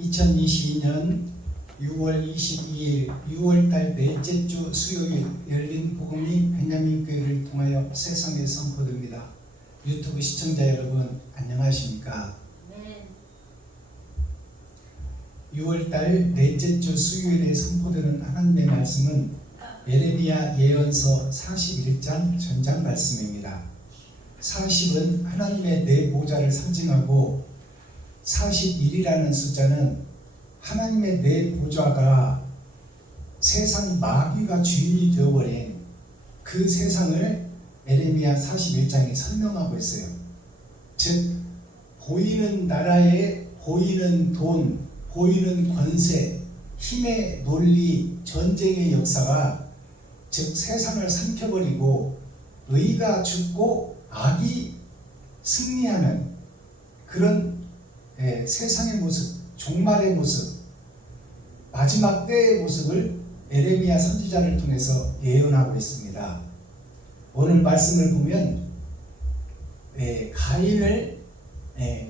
2022년 6월 22일 6월달 넷째 주 수요일 열린 복음이 베냐민 교회를 통하여 세상에 선포됩니다. 유튜브 시청자 여러분 안녕하십니까? 네. 6월달 넷째 주 수요일에 선포되는 하나님의 말씀은 예레미야 예언서 41장 전장 말씀입니다. 40은 하나님의 내 보좌를 상징하고 41이라는 숫자는 하나님의 내 보좌가 세상 마귀가 주인이 되어버린 그 세상을 예레미야 41장에 설명하고 있어요. 즉 보이는 나라에 보이는 돈, 보이는 권세, 힘의 논리, 전쟁의 역사가 즉 세상을 삼켜버리고 의가 죽고 악이 승리하는 그런 세상의 모습, 종말의 모습, 마지막 때의 모습을 예레미야 선지자를 통해서 예언하고 있습니다. 오늘 말씀을 보면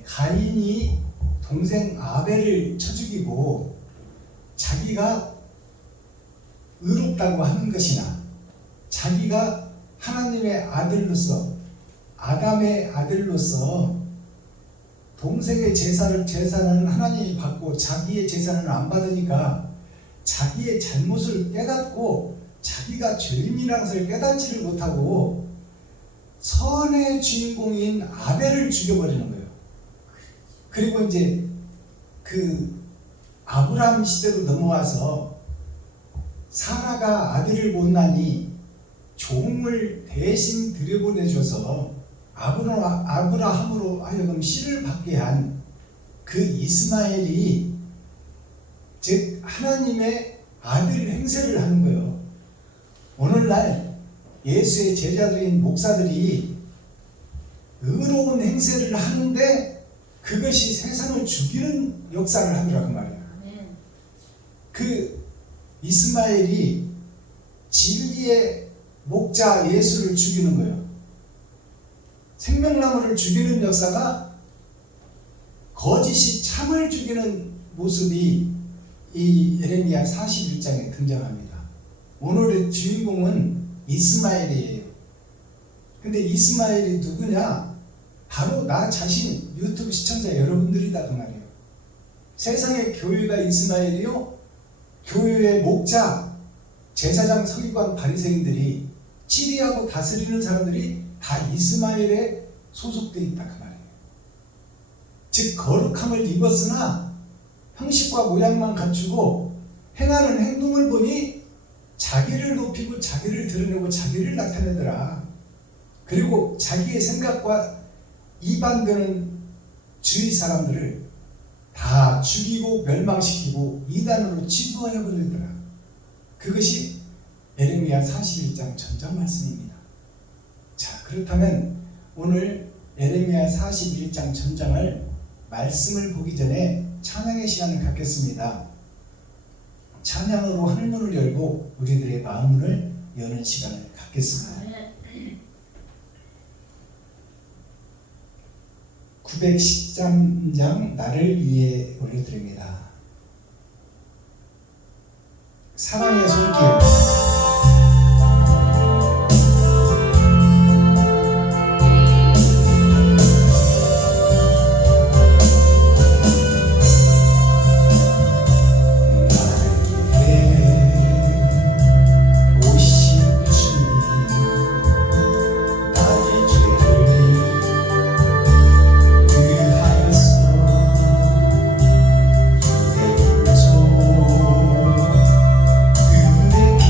가인이 동생 아벨을 쳐 죽이고 자기가 의롭다고 하는 것이나 자기가 하나님의 아들로서 아담의 아들로서 동생의 제사는 하나님이 받고 자기의 제사는 안 받으니까 자기의 잘못을 깨닫고 자기가 죄인이라는 것을 깨닫지를 못하고 선의 주인공인 아벨을 죽여버리는 거예요. 그리고 이제 그 아브라함 시대로 넘어와서 사라가 아들을 못 낳으니 종을 대신 들여보내줘서 아브라함으로 하여금 씨를 받게 한 그 이스마엘이 즉 하나님의 아들 행세를 하는 거예요. 오늘날 예수의 제자들인 목사들이 의로운 행세를 하는데 그것이 세상을 죽이는 역사를 하더라고 말이에요. 그 이스마엘이 진리의 목자 예수를 죽이는 거예요. 생명나무를 죽이는 역사가 거짓이 참을 죽이는 모습이 이 예레미야 41장에 등장합니다. 오늘의 주인공은 이스마엘이에요. 근데 이스마엘이 누구냐? 바로 나 자신, 유튜브 시청자 여러분들이다 그 말이에요. 세상의 교회가 이스마엘이요, 교회의 목자, 제사장, 서기관, 바리새인들이 치리하고 다스리는 사람들이 다 이스마엘에 소속되어 있다 그 말이에요. 즉 거룩함을 입었으나 형식과 모양만 갖추고 행하는 행동을 보니 자기를 높이고 자기를 드러내고 자기를 나타내더라. 그리고 자기의 생각과 이반되는 주위 사람들을 다 죽이고 멸망시키고 이단으로 치부해버리더라. 그것이 예레미야 41장 전장 말씀입니다. 자, 그렇다면 오늘 예레미야 41장 전장을 말씀을 보기 전에 찬양의 시간을 갖겠습니다. 찬양으로 하늘문을 열고 우리들의 마음문을 여는 시간을 갖겠습니다. 913장 나를 위해 올려드립니다. 사랑의 손길.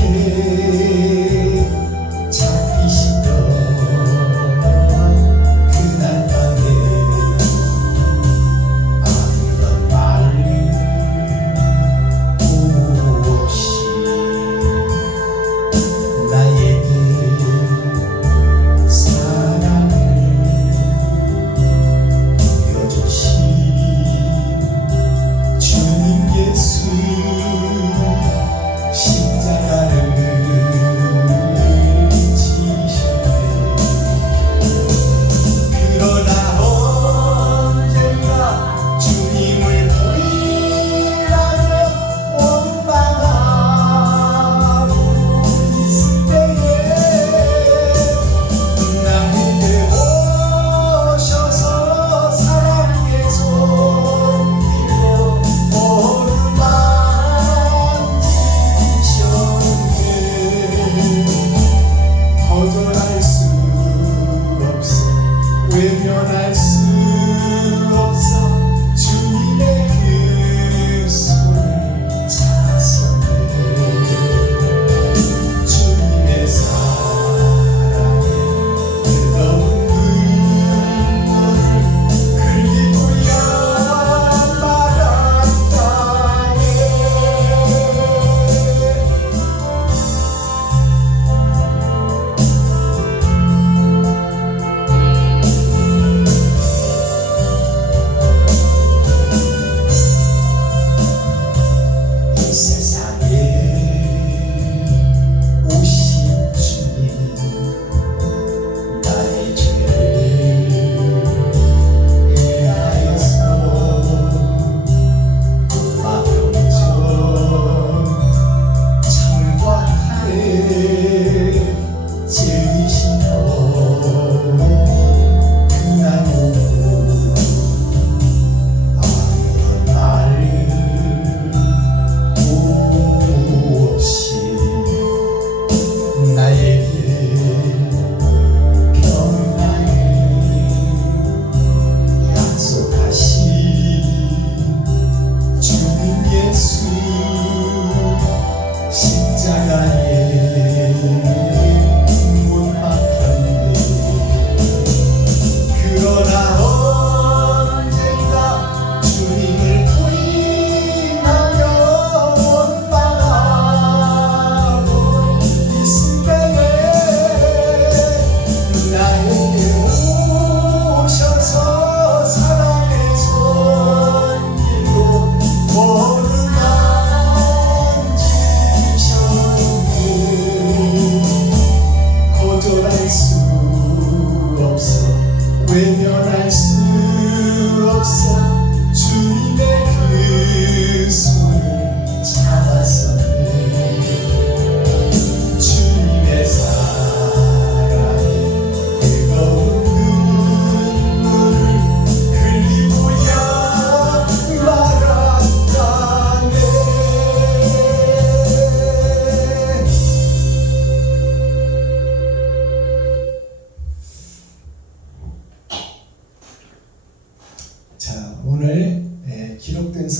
그대께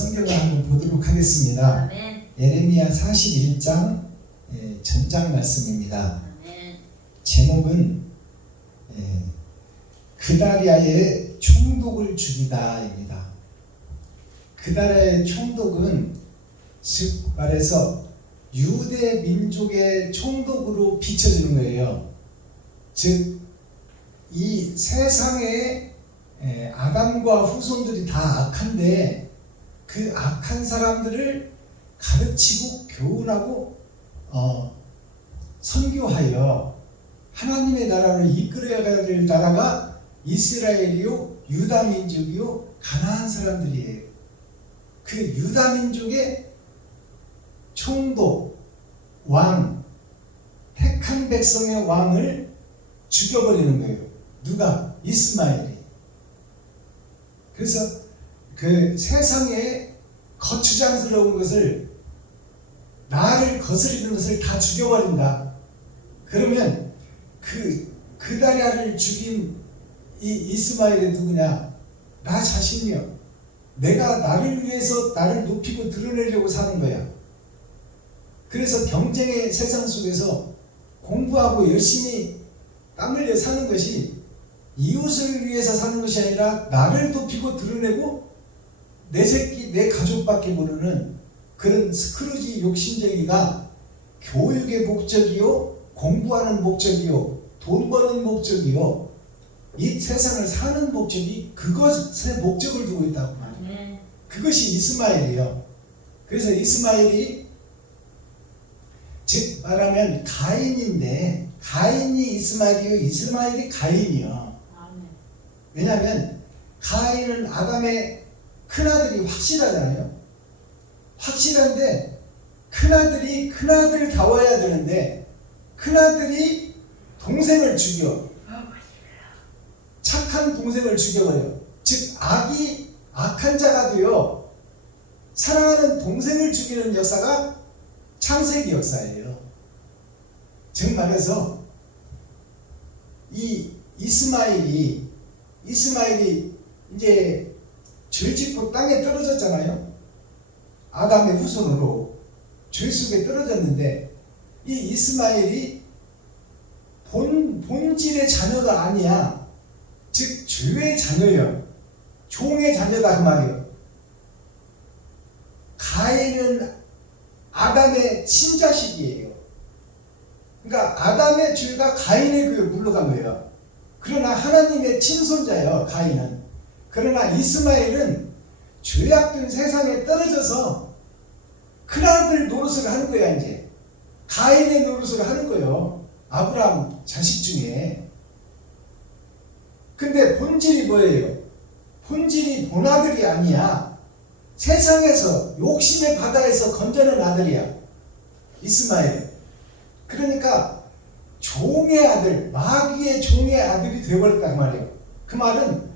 성경을 한번 보도록 하겠습니다. 아멘. 예레미야 41장 전장 말씀입니다. 아멘. 제목은 그다리아의 총독을 죽이다입니다. 그다리아의 총독은 즉 말해서 유대 민족의 총독으로 비춰지는 거예요. 즉 이 세상에 아담과 후손들이 다 악한데 그 악한 사람들을 가르치고 교훈하고 선교하여 하나님의 나라를 이끌어가야 될 나라가 이스라엘이요 유다 민족이요 가나안 사람들이에요. 그 유다 민족의 총독 왕 택한 백성의 왕을 죽여버리는 거예요. 누가? 이스마엘이. 그래서 그 세상에 거추장스러운 것을 나를 거스리는 것을 다 죽여버린다. 그러면 그다리아를 죽인 이 이스마엘이 누구냐? 나 자신이요. 내가 나를 위해서 나를 높이고 드러내려고 사는 거야. 그래서 경쟁의 세상 속에서 공부하고 열심히 땀 흘려 사는 것이 이웃을 위해서 사는 것이 아니라 나를 높이고 드러내고 내 새끼, 내 가족밖에 모르는 그런 스크루지 욕심쟁이가 교육의 목적이요, 공부하는 목적이요, 돈 버는 목적이요, 이 세상을 사는 목적이 그것의 목적을 두고 있다고 말이에요. 그것이 이스마엘이에요. 그래서 이스마엘이 즉 말하면 가인인데 가인이 이스마엘이요, 이스마엘이 가인이요. 왜냐하면 가인은 아담의 큰아들이 확실하잖아요. 확실한데 큰아들이 큰아들다워야 되는데 큰아들이 동생을 죽여. 착한 동생을 죽여버려. 즉 악이 악한 자가 되어 사랑하는 동생을 죽이는 역사가 창세기 역사예요. 즉 말해서 이 이스마엘이 이제 죄 짓고 땅에 떨어졌잖아요. 아담의 후손으로 죄 속에 떨어졌는데 이 이스마엘이 본질의 자녀가 아니야. 즉 죄의 자녀예요. 종의 자녀다 그 말이에요. 가인은 아담의 친자식이에요. 그러니까 아담의 죄가 가인의 교에 물러간 거예요. 그러나 하나님의 친손자예요, 가인은. 그러나 이스마엘은 죄악된 세상에 떨어져서 큰아들 노릇을 하는 거야, 이제. 가인의 노릇을 하는 거예요. 아브라함 자식 중에. 근데 본질이 뭐예요? 본질이 본아들이 아니야. 세상에서 욕심의 바다에서 건져낸 아들이야, 이스마엘. 그러니까 종의 아들, 마귀의 종의 아들이 되어버렸단 말이에요. 그 말은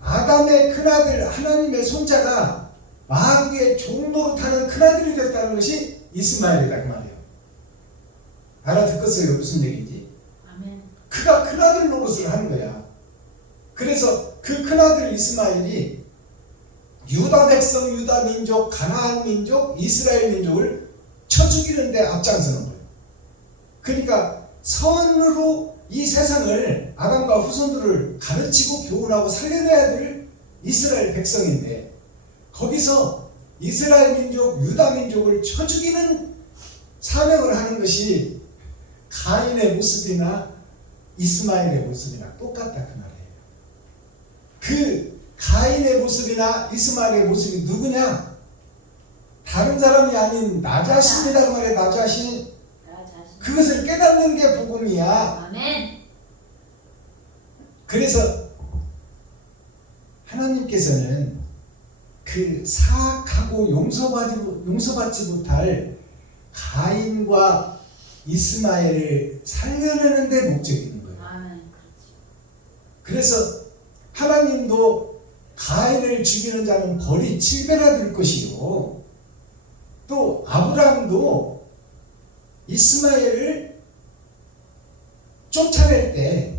아담의 큰아들 하나님의 손자가 마귀의 종 노릇하는 큰아들이 됐다는 것이 이스마엘이다 그 말이에요. 알아듣겠어요? 무슨 얘기인지? 아멘. 그가 큰아들 노릇을 하는 거야. 그래서 그 큰아들 이스마엘이 유다 백성, 유다 민족, 가나안 민족, 이스라엘 민족을 쳐 죽이는데 앞장서는 거예요. 그러니까 선으로 이 세상을 아담과 후손들을 가르치고 교훈하고 살려내야 될 이스라엘 백성인데 거기서 이스라엘 민족, 유다 민족을 쳐 죽이는 사명을 하는 것이 가인의 모습이나 이스마엘의 모습이나 똑같다 그 말이에요. 그 가인의 모습이나 이스마엘의 모습이 누구냐? 다른 사람이 아닌 나 자신이란 말이에요. 나 자신. 그것을 깨닫는 게 복음이야. 아멘. 그래서 하나님께서는 그 사악하고 용서받지 못할 가인과 이스마엘을 살려내는 데 목적이 있는 거예요. 아멘. 그래서 하나님도 가인을 죽이는 자는 벌이 7배나 될 것이요. 또 아브라함도 이스마엘을 쫓아낼 때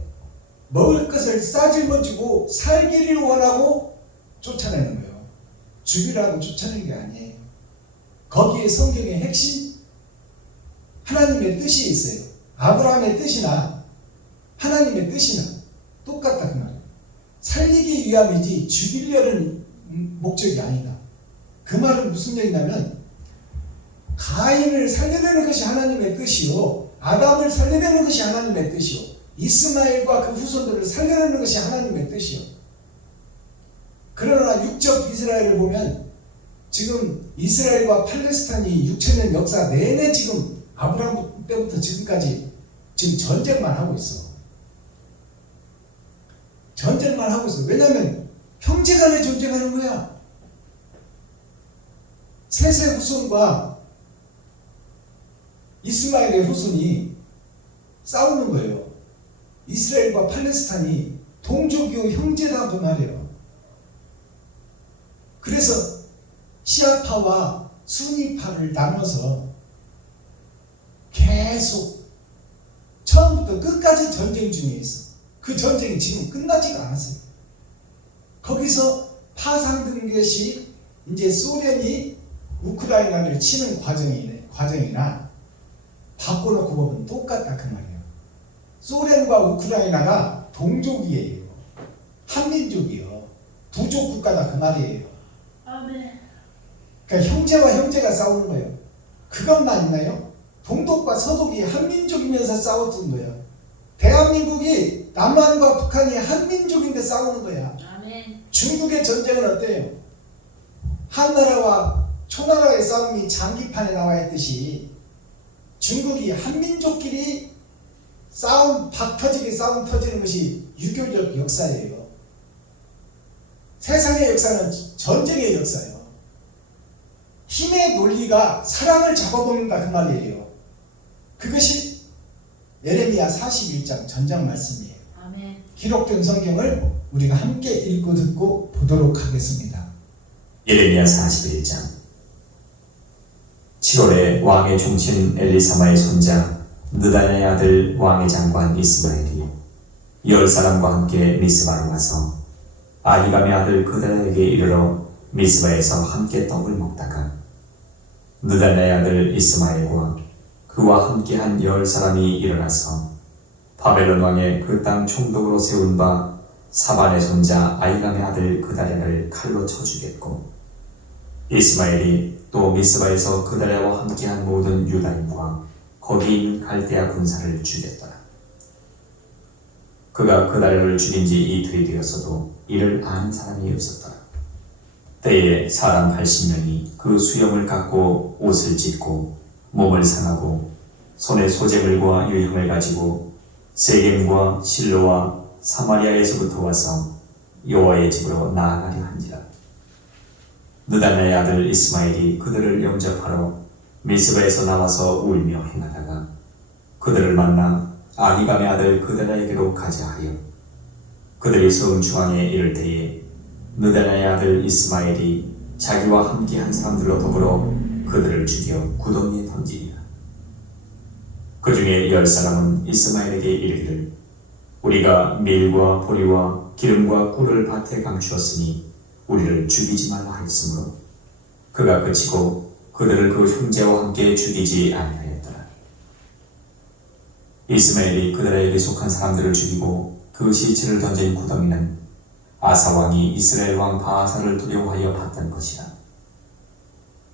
먹을 것을 싸질러주고 살기를 원하고 쫓아내는 거예요. 죽이라고 쫓아내는 게 아니에요. 거기에 성경의 핵심 하나님의 뜻이 있어요. 아브라함의 뜻이나 하나님의 뜻이나 똑같다 그 말이에요. 살리기 위함이지 죽이려는 목적이 아니다. 그 말은 무슨 얘기냐면 가인을 살려내는 것이 하나님의 뜻이요, 아담을 살려내는 것이 하나님의 뜻이요, 이스마엘과 그 후손들을 살려내는 것이 하나님의 뜻이요. 그러나 육적 이스라엘을 보면 지금 이스라엘과 팔레스타인이 6천년 역사 내내 지금 아브라함 때부터 지금까지 지금 전쟁만 하고 있어. 전쟁만 하고 있어. 왜냐하면 형제간에 전쟁하는 거야. 셋의 후손과 이스마엘의 후손이 싸우는 거예요. 이스라엘과 팔레스타인이 동족이요 형제다 그 말이에요. 그래서 시아파와 수니파를 나눠서 계속 처음부터 끝까지 전쟁 중에 있어. 그 전쟁이 지금 끝나지가 않았어요. 거기서 파상된 것이 이제 소련이 우크라이나를 치는 과정이나 바꿔놓고 보면 똑같다 그 말이에요. 소련과 우크라이나가 동족이에요. 한민족이요. 부족 국가다 그 말이에요. 아멘. 그러니까 형제와 형제가 싸우는 거예요. 그것만 있나요? 동독과 서독이 한민족이면서 싸웠던 거예요. 대한민국이 남한과 북한이 한민족인데 싸우는 거야. 아멘. 중국의 전쟁은 어때요? 한나라와 초나라의 싸움이 장기판에 나와 있듯이 중국이 한민족끼리 박 터지게 싸움 터지는 것이 유교적 역사예요. 세상의 역사는 전쟁의 역사예요. 힘의 논리가 사랑을 잡아먹는다 그 말이에요. 그것이 예레미야 41장 전장 말씀이에요. 아멘. 기록된 성경을 우리가 함께 읽고 듣고 보도록 하겠습니다. 예레미야 41장. 7월에 왕의 종친 엘리사마의 손자 느다냐의 아들 왕의 장관 이스마엘이 10사람과 함께 미스바로 가서 아히감의 아들 그다야에게 이르러 미스바에서 함께 떡을 먹다가 느다냐의 아들 이스마엘과 그와 함께한 10사람이 일어나서 바벨론 왕의 그 땅 총독으로 세운 바 사반의 손자 아히감의 아들 그다야를 칼로 쳐 죽였고, 이스마엘이 또 미스바에서 그다야와 함께한 모든 유다인과 거기 있는 갈대아 군사를 죽였더라. 그가 그다야를 죽인 지 이틀이 되었어도 이를 아는 사람이 없었더라. 때에 사람 80명이 그 수염을 깎고 옷을 찢고 몸을 상하고 손에 소재물과 유형을 가지고 세겜과 실로와 사마리아에서부터 와서 여호와의 집으로 나아가려 한지라. 느다냐의 아들 이스마엘이 그들을 영접하러 미스바에서 나와서 울며 행하다가 그들을 만나 아히감의 아들 그다야에게로 가자 하여 그들이 성 중앙에 이를 때에 느다냐의 아들 이스마엘이 자기와 함께한 사람들로 더불어 그들을 죽여 구덩이에 던지리라. 그 중에 10사람은 이스마엘에게 이르기를 우리가 밀과 보리와 기름과 꿀을 밭에 감추었으니 우리를 죽이지 말라 하였으므로 그가 그치고 그들을 그 형제와 함께 죽이지 아니하였더라. 이스마엘이 그들에게 속한 사람들을 죽이고 그 시체를 던진 구덩이는 아사 왕이 이스라엘 왕 바하사를 두려워하여 봤던 것이라.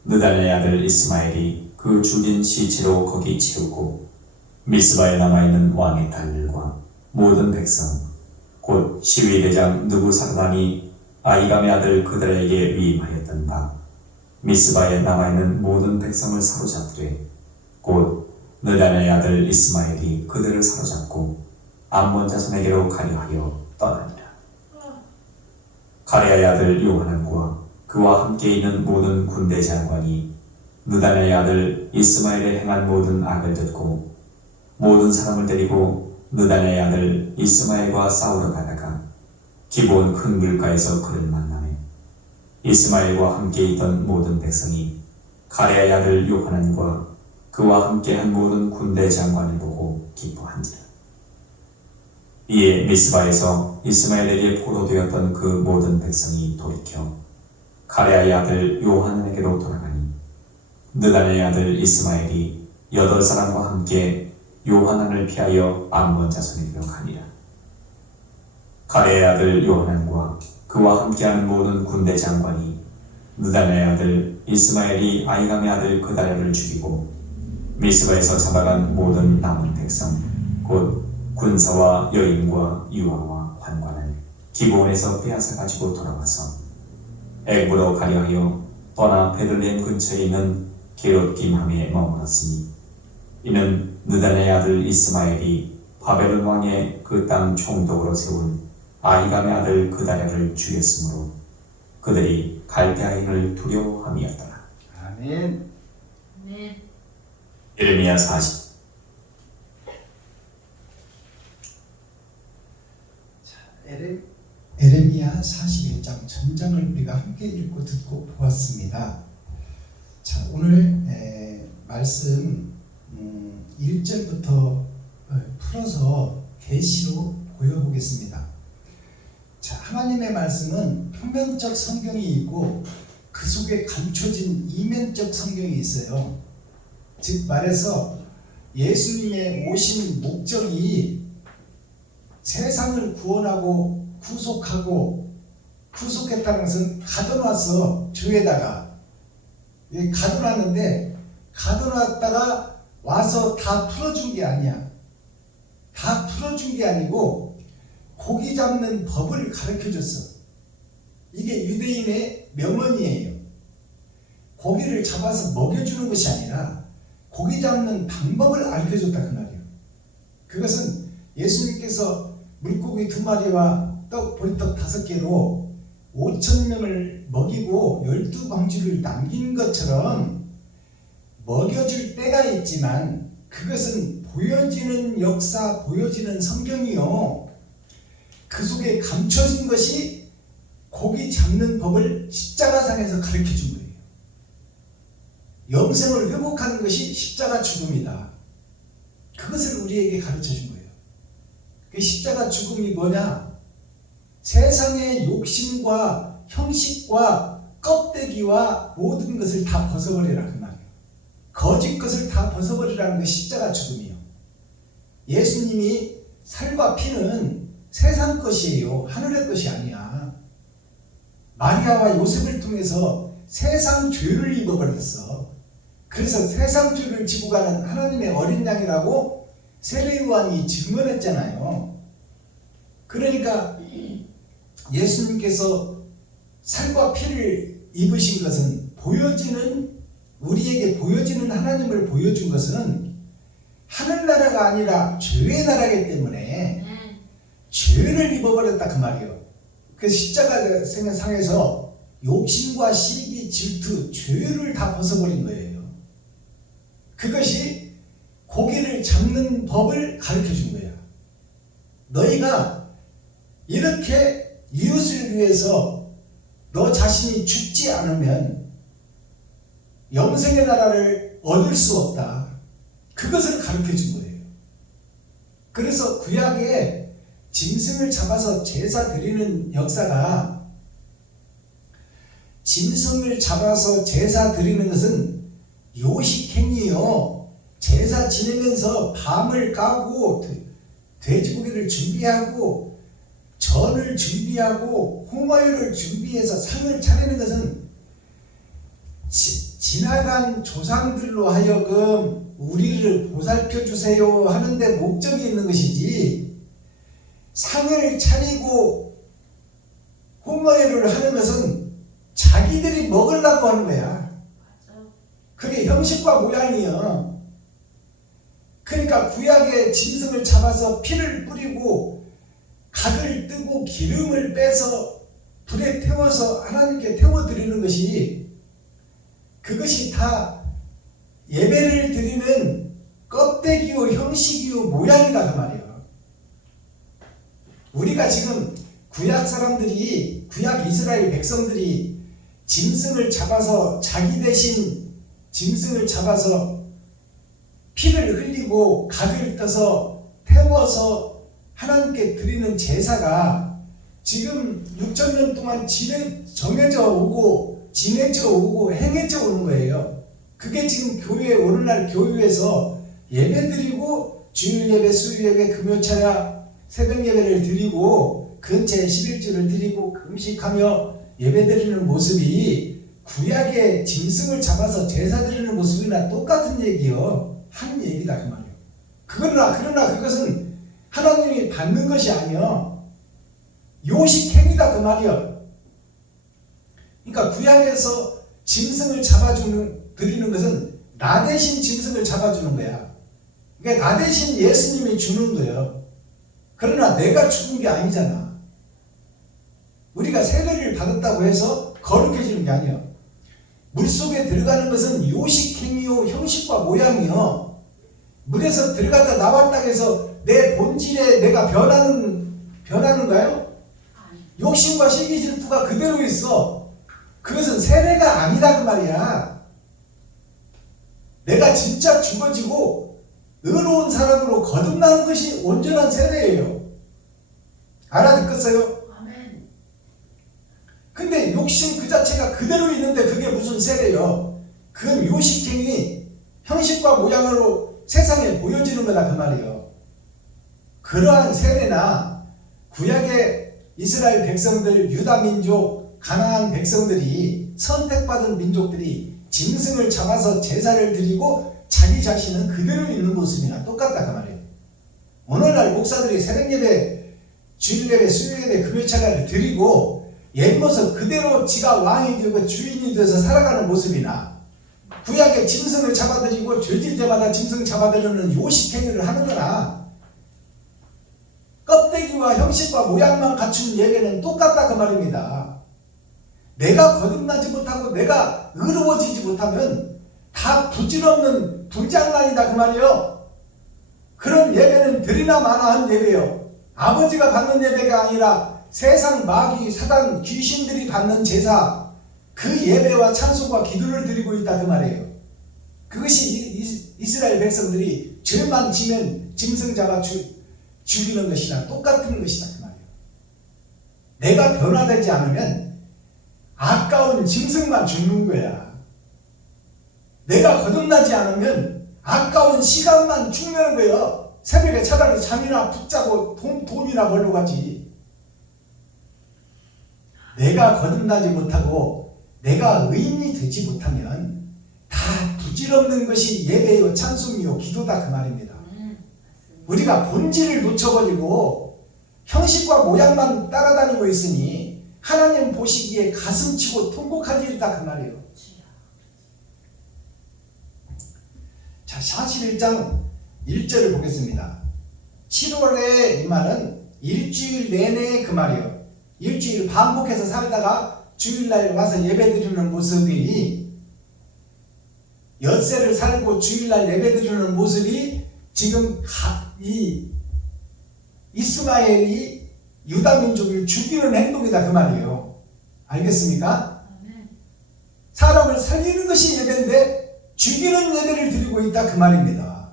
느다냐의 아들 이스마엘이 그 죽인 시체로 거기 채우고 미스바에 남아있는 왕의 딸들과 모든 백성 곧 시위대장 느부사라단이 아히감의 아들 그들에게 위임하였던 바 미스바에 남아있는 모든 백성을 사로잡되 곧 느다냐의 아들 이스마엘이 그들을 사로잡고 암몬 자손에게로 가려 하여 떠나니라. 가레아의 아들 요하난과 그와 함께 있는 모든 군대 장관이 느다냐의 아들 이스마엘의 행한 모든 악을 듣고 모든 사람을 데리고 느다냐의 아들 이스마엘과 싸우러 가다가 기브온 큰 물가에서 그를 만나매 이스마엘과 함께 있던 모든 백성이 가레아의 아들 요하난과 그와 함께한 모든 군대 장관을 보고 기뻐한지라. 이에 미스바에서 이스마엘에게 포로되었던 그 모든 백성이 돌이켜 가레아의 아들 요하난에게로 돌아가니 느단의 아들 이스마엘이 8사람과 함께 요하난을 피하여 암몬 자손에게로 가니라. 가레아의 아들 요하난과 그와 함께하는 모든 군대 장관이 느단의 아들 이스마엘이 아이감의 아들 그다랴를 죽이고 미스바에서 잡아간 모든 남은 백성 곧 군사와 여인과 유아와 환관을 기브온에서 빼앗아 가지고 돌아와서 애굽으로 가려 하여 떠나 베들레헴 근처에 있는 게롯김함에 머물었으니 이는 느단의 아들 이스마엘이 바벨론 왕의 그 땅 총독으로 세운 아히감의 아들 그다랴를 죽였으므로 그들이 갈대아인을 두려워함이었더라. 아멘. 아멘. 예레미야 40. 에레미야 41장 전장을 우리가 함께 읽고 듣고 보았습니다. 자, 오늘 말씀 1절부터 풀어서 계시로 보여보겠습니다. 자, 하나님의 말씀은 표면적 성경이 있고 그 속에 감춰진 이면적 성경이 있어요. 즉 말해서 예수님의 오신 목적이 세상을 구원하고 구속했다는 것은 가둬놔서 죄에다가 가둬놨는데 가둬놨다가 와서 다 풀어준 게 아니야. 다 풀어준 게 아니고 고기 잡는 법을 가르쳐줬어. 이게 유대인의 명언이에요. 고기를 잡아서 먹여주는 것이 아니라 고기 잡는 방법을 알려줬다 그 말이에요. 그것은 예수님께서 물고기 2마리와 보리떡 5개로 5,000명을 먹이고 12광주를 남긴 것처럼 먹여줄 때가 있지만 그것은 보여지는 역사, 보여지는 성경이요. 그 속에 감춰진 것이 고기 잡는 법을 십자가상에서 가르쳐준 거예요. 영생을 회복하는 것이 십자가 죽음이다. 그것을 우리에게 가르쳐준 거예요. 그 십자가 죽음이 뭐냐? 세상의 욕심과 형식과 껍데기와 모든 것을 다 벗어버리라 그 말이에요. 거짓 것을 다 벗어버리라는 게 십자가 죽음이에요. 예수님이 살과 피는 세상 것이에요. 하늘의 것이 아니야. 마리아와 요셉을 통해서 세상 죄를 입어버렸어. 그래서 세상 죄를 지고 가는 하나님의 어린 양이라고 세례요한이 증언했잖아요. 그러니까 예수님께서 살과 피를 입으신 것은 우리에게 보여지는 하나님을 보여준 것은 하늘나라가 아니라 죄의 나라이기 때문에 죄를 입어버렸다 그 말이에요. 그래서 십자가 상에서 욕심과 시기, 질투, 죄를 다 벗어버린 거예요. 그것이 고기를 잡는 법을 가르쳐준 거야. 너희가 이렇게 이웃을 위해서 너 자신이 죽지 않으면 영생의 나라를 얻을 수 없다. 그것을 가르쳐준 거예요. 그래서 구약에 짐승을 잡아서 제사 드리는 역사가 짐승을 잡아서 제사 드리는 것은 요식행위요. 제사 지내면서 밤을 까고 돼지고기를 준비하고 전을 준비하고 홍어회를 준비해서 상을 차리는 것은 지나간 조상들로 하여금 우리를 보살펴 주세요 하는데 목적이 있는 것이지 상을 차리고 홍어회를 하는 것은 자기들이 먹으려고 하는 거야. 그게 형식과 모양이야. 그러니까 구약의 짐승을 잡아서 피를 뿌리고 각을 뜨고 기름을 빼서 불에 태워서 하나님께 태워드리는 것이 그것이 다 예배를 드리는 껍데기요 형식이요 모양이다 그 말이에요. 우리가 지금 구약 사람들이 구약 이스라엘 백성들이 짐승을 잡아서 자기 대신 짐승을 잡아서 피를 흘리고 각을 떠서 태워서 하나님께 드리는 제사가 지금 6,000년 동안 정해져 오고 진행처 오고 행해처 오는 거예요. 그게 지금 교회 오늘날 교회에서 예배드리고 주일 예배, 수요 예배, 금요차례, 새벽 예배를 드리고 근처에 11주를 드리고 금식하며 예배드리는 모습이 구약의 짐승을 잡아서 제사 드리는 모습이나 똑같은 얘기요. 한 얘기다 그 말이에요. 그러나 그것은 하나님이 받는 것이 아니요. 요식행위다 그 말이요. 그러니까 구약에서 짐승을 드리는 것은 나 대신 짐승을 잡아주는 거야. 그러니까 나 대신 예수님이 주는 거예요. 그러나 내가 죽은 게 아니잖아. 우리가 세례를 받았다고 해서 거룩해지는 게 아니야. 물속에 들어가는 것은 요식행위요 형식과 모양이요. 물에서 들어갔다 나왔다 해서 내 본질에 내가 변하는가요? 욕심과 시기 질투가 그대로 있어. 그것은 세례가 아니다 그 말이야. 내가 진짜 죽어지고 의로운 사람으로 거듭나는 것이 온전한 세례예요. 알아듣겠어요? 아멘. 근데 욕심 그 자체가 그대로 있는데 그게 무슨 세례요? 그건 요식행위, 형식과 모양으로 세상에 보여지는 거다 그 말이에요. 그러한 세례나 구약의 이스라엘 백성들, 유다 민족, 가나안 백성들이 선택받은 민족들이 짐승을 잡아서 제사를 드리고 자기 자신은 그대로 있는 모습이나 똑같다 그 말이에요. 오늘날 목사들이 새벽예배, 주일예배, 수요예배, 금요차례를 드리고 옛모습 그대로 지가 왕이 되고 주인이 돼서 살아가는 모습이나 구약의 짐승을 잡아들이고 죄질 때마다 짐승 잡아들이는 요식행위를 하는 거나 껍데기와 형식과 모양만 갖춘 예배는 똑같다 그 말입니다. 내가 거듭나지 못하고 내가 의로워지지 못하면 다 부질없는 불장난이다 그 말이에요. 그런 예배는 드리나 마나 한 예배요. 아버지가 받는 예배가 아니라 세상 마귀, 사단, 귀신들이 받는 제사, 그 예배와 찬송과 기도를 드리고 있다 그 말이에요. 그것이 이스라엘 백성들이 죄만 지면 짐승 잡아 죽이는 것이나 똑같은 것이다 그 말이에요. 내가 변화되지 않으면 아까운 짐승만 죽는 거야. 내가 거듭나지 않으면 아까운 시간만 죽는 거예요. 새벽에 차라리 잠이나 푹 자고 돈이나 벌러 가지. 내가 거듭나지 못하고 내가 의인이 되지 못하면 다 부질없는 것이 예배요 찬송이요 기도다 그 말입니다. 우리가 본질을 놓쳐버리고 형식과 모양만 따라다니고 있으니 하나님 보시기에 가슴치고 통곡할 일이다 그 말이에요. 자, 41장 1절을 보겠습니다. 7월에 이 말은 일주일 내내 그 말이에요. 일주일 반복해서 살다가 주일날 와서 예배드리는 모습이 엿새를 살고 주일날 예배드리는 모습이 지금 이 이스마엘이 유다 민족을 죽이는 행동이다 그 말이에요. 알겠습니까? 사람을 살리는 것이 예배인데 죽이는 예배를 드리고 있다 그 말입니다.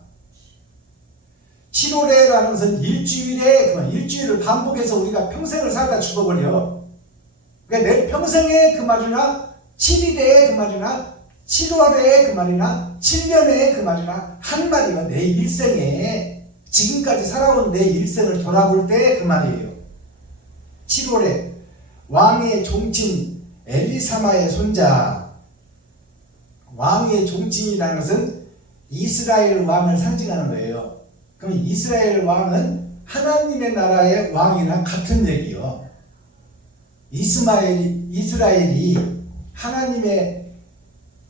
7월에라는 것은 일주일을 반복해서 우리가 평생을 살다 죽어버려. 그러니까 내 평생의 그 말이나 7일의 그 말이나 7월의 그 말이나 7년의 그 말이나 한 마디가 내 일생에 지금까지 살아온 내 일생을 돌아볼 때 그 말이에요. 7월에 왕의 종친 엘리사마의 손자, 왕의 종친이라는 것은 이스라엘 왕을 상징하는 거예요. 그럼 이스라엘 왕은 하나님의 나라의 왕이랑 같은 얘기요. 이스라엘이 하나님의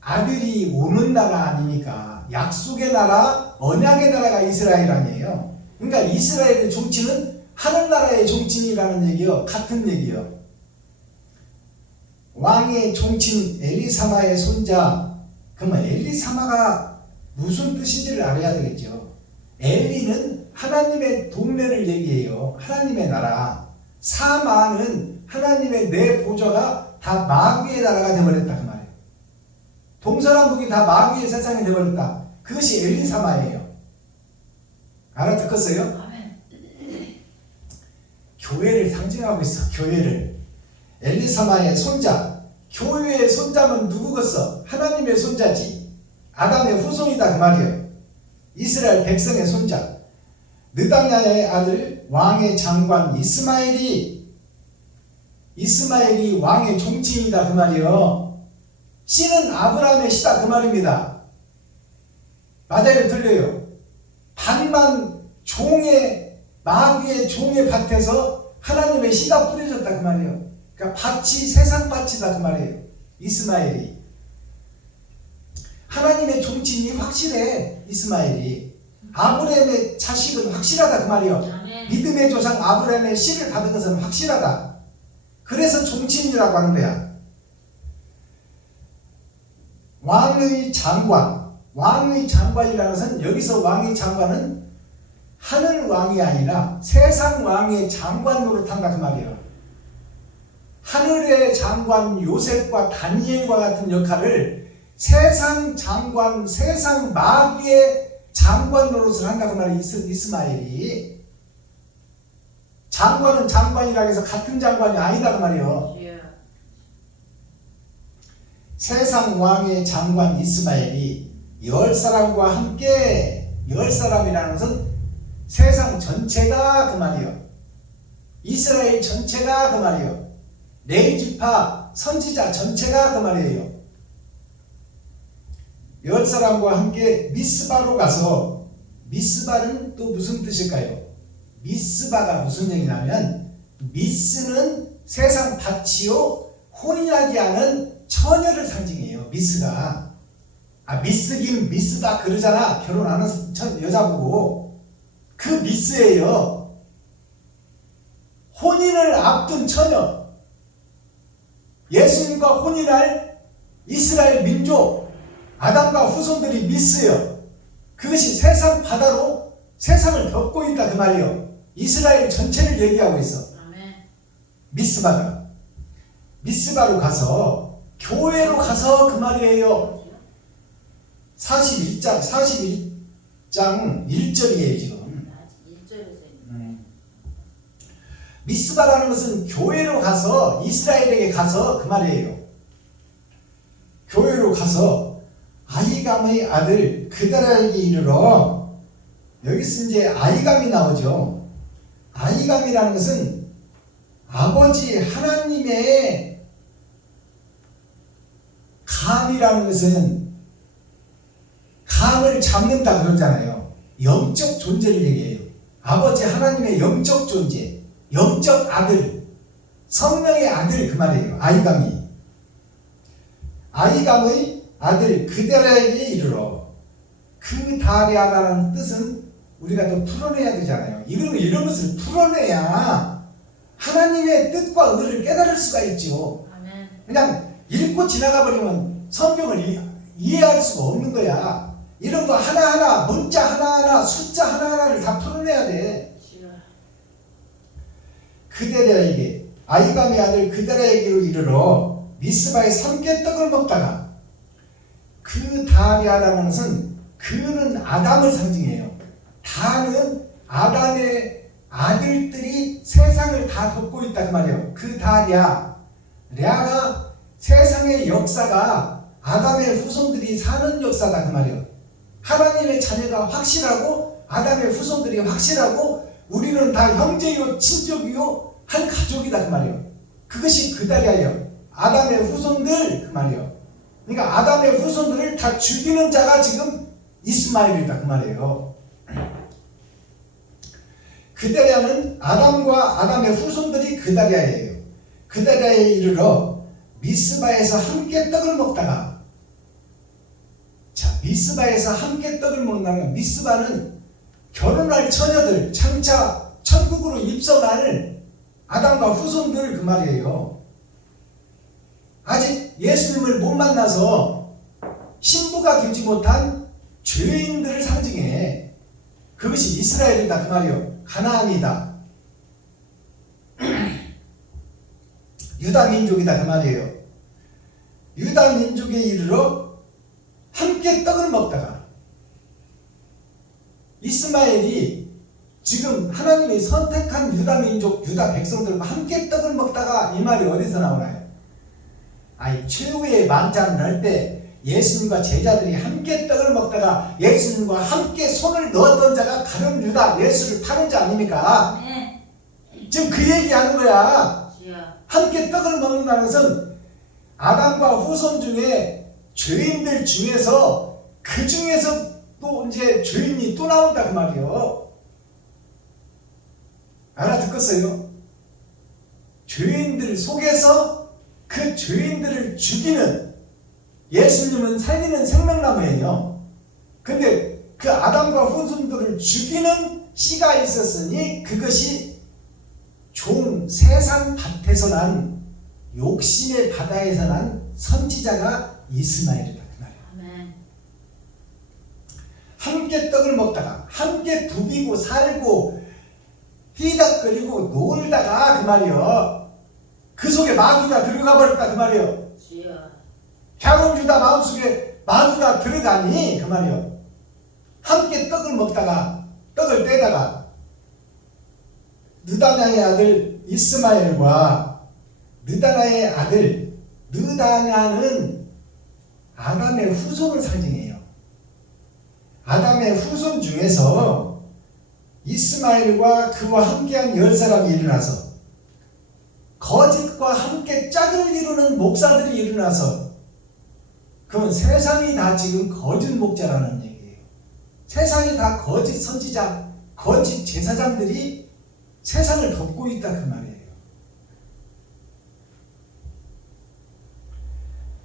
아들이 오는 나라 아닙니까? 약속의 나라, 언약의 나라가 이스라엘 아니에요. 그러니까 이스라엘의 종친은 하늘나라의 종친이라는 얘기요. 같은 얘기요. 왕의 종친 엘리사마의 손자. 그러면 엘리사마가 무슨 뜻인지를 알아야 되겠죠. 엘리는 하나님의 동네를 얘기해요. 하나님의 나라. 사마는 하나님의 내 보좌가 다 마귀의 나라가 되어버렸다 그 말이에요. 동서남북이 다 마귀의 세상이 되어버렸다. 그것이 엘리사마예요. 알아듣겠어요? 교회를 상징하고 있어. 교회를. 엘리사마의 손자 교회의 손자면 누구겠어? 하나님의 손자지. 아담의 후손이다 그 말이에요. 이스라엘 백성의 손자. 느다냐의 아들 왕의 장관 이스마엘이 왕의 종친이다 그 말이에요. 씨는 아브라함의 씨다 그 말입니다. 맞아요, 틀려요? 반만 종의 마귀의 종의 밭에서 하나님의 씨가 뿌려졌다 그 말이에요. 그러니까 밭이 세상 밭이다 그 말이에요. 이스마엘이 하나님의 종친이 확실해. 이스마엘이 아브라함의 자식은 확실하다 그 말이에요. 믿음의 조상 아브라함의 씨를 받은 것은 확실하다. 그래서 종친이라고 하는 거야. 왕의 장관이라는 것은 여기서 왕의 장관은 하늘 왕이 아니라 세상 왕의 장관 노릇한다 그 말이에요. 하늘의 장관 요셉과 다니엘과 같은 역할을 세상 장관, 세상 마귀의 장관 노릇을 한다고 말해요. 이스마엘이. 장관은 장관이라고 해서 같은 장관이 아니다 그 말이에요. 세상 왕의 장관 이스마엘이 10사람과 함께, 10사람이라는 것은 세상 전체가 그 말이에요. 이스라엘 전체가 그 말이에요. 레위지파 선지자 전체가 그 말이에요. 10사람과 함께 미스바로 가서, 미스바는 또 무슨 뜻일까요? 미스바가 무슨 얘기냐면, 미스는 세상 밭이요 혼인하지 않은 처녀를 상징해요. 미스가. 미스긴 미스다 그러잖아. 결혼 안 한 여자 보고. 그 미스예요. 혼인을 앞둔 처녀. 예수님과 혼인할 이스라엘 민족 아담과 후손들이 미스예요. 그것이 세상 바다로 세상을 덮고 있다 그 말이에요. 이스라엘 전체를 얘기하고 있어. 미스바가. 미스바로 가서 교회로 가서 그 말이에요. 41장 1절이에요 지금. 미스바라는 것은 교회로 가서, 이스라엘에게 가서 그 말이에요. 교회로 가서 아히감의 아들 그다라에게 이르러, 여기서 이제 아히감이 나오죠. 아히감이라는 것은 아버지 하나님의 감이라는 것은 감을 잡는다 그러잖아요. 영적 존재를 얘기해요. 아버지 하나님의 영적 존재, 영적 아들, 성령의 아들 그 말이에요. 아히감이. 아히감의 아들 그다라에게 이르러. 그 다리아라는 뜻은 우리가 더 풀어내야 되잖아요. 이런 것을 풀어내야 하나님의 뜻과 의를 깨달을 수가 있죠. 그냥 읽고 지나가 버리면 성경을 이해할 수가 없는 거야. 이런 거 하나하나, 문자 하나하나, 숫자 하나하나를 다 풀어내야 돼. 그다라에게, 아히감의 아들 그다라에게로 이르러 미스바의 삼계떡을 먹다가, 그 다리아라는 것은 그는 아담을 상징해요. 다는 아담의 아들들이 세상을 다 덮고 있다 그 말이에요. 그 다리아, 랴가 세상의 역사가 아담의 후손들이 사는 역사다 그 말이에요. 하나님의 자녀가 확실하고 아담의 후손들이 확실하고 우리는 다 형제요 친족이요 한 가족이다 그 말이에요. 그것이 그다리아예요. 아담의 후손들 그 말이에요. 그러니까 아담의 후손들을 다 죽이는 자가 지금 이스마엘이다 그 말이에요. 그다리아는 아담과 아담의 후손들이 그다리아예요. 그다리아에 이르러 미스바에서 함께 떡을 먹다가, 자, 미스바에서 함께 떡을 먹는다는 건, 미스바는 결혼할 처녀들, 장차 천국으로 입성할 아담과 후손들 그 말이에요. 아직 예수님을 못 만나서 신부가 되지 못한 죄인들을 상징해. 그것이 이스라엘이다 그 말이에요. 가나안이다. 유다 민족이다 그 말이에요. 유다 민족에 이르러 함께 떡을 먹다가, 이스마엘이 지금 하나님이 선택한 유다 민족, 유다 백성들과 함께 떡을 먹다가, 이 말이 어디서 나오나요? 최후의 만찬을 할 때 예수님과 제자들이 함께 떡을 먹다가 예수님과 함께 손을 넣었던 자가 가룟 유다, 예수를 파는 자 아닙니까? 네. 지금 그 얘기하는 거야. 주여. 함께 떡을 먹는다는 것은 아담과 후손 중에 죄인들 중에서 그 중에서 또 이제 죄인이 또 나온다 그 말이요. 알아듣겠어요? 죄인들 속에서 그 죄인들을 죽이는, 예수님은 살리는 생명나무예요. 근데 그 아담과 후손들을 죽이는 씨가 있었으니 그것이 세상 밭에서 난, 욕심의 바다에서 난 선지자가 이스마엘이다 그 말이에요. 아멘. 함께 떡을 먹다가 함께 부비고 살고 휘덕거리고 놀다가 그 말이요, 그 속에 마귀가 들어가 버렸다 그 말이요. 주여. 가룟 유다 마음속에 마귀가 들어가니 그 말이요. 함께 떡을 먹다가 떡을 떼다가 느다냐의 아들 이스마엘과 느다냐의 아들, 느다냐는 아담의 후손을 상징해요. 아담의 후손 중에서 이스마엘과 그와 함께한 10사람이 일어나서 거짓과 함께 짝을 이루는 목사들이 일어나서, 그건 세상이 다 지금 거짓 목자라는 얘기예요. 세상이 다 거짓 선지자, 거짓 제사장들이 세상을 덮고 있다 그 말이에요.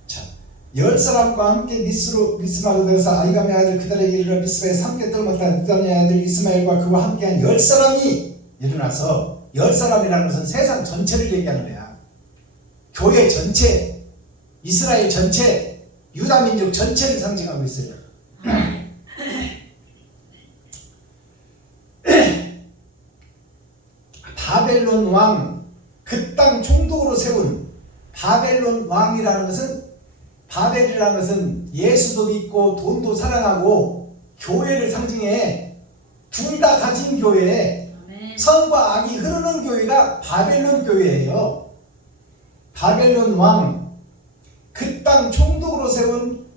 자, 10사람과 함께 미스마로 들어서 아이감의 아들 그달에게 이르러 미스바에 함께 떡을 먹다 느다냐의 아들 이스마엘과 그와 함께한 10사람이 일어나서, 10사람이라는 것은 세상 전체를 얘기하는 거야. 교회 전체, 이스라엘 전체, 유다 민족 전체를 상징하고 있어요. 바벨론 왕, 그 땅 총독으로 세운 바벨론 왕이라는 것은, 바벨이라는 것은 예수도 믿고 돈도 사랑하고 교회를 상징해. 둘 다 가진 교회, 아멘. 선과 악이 흐르는 교회가 바벨론 교회예요. 바벨론 왕, 그 땅 총독으로 세운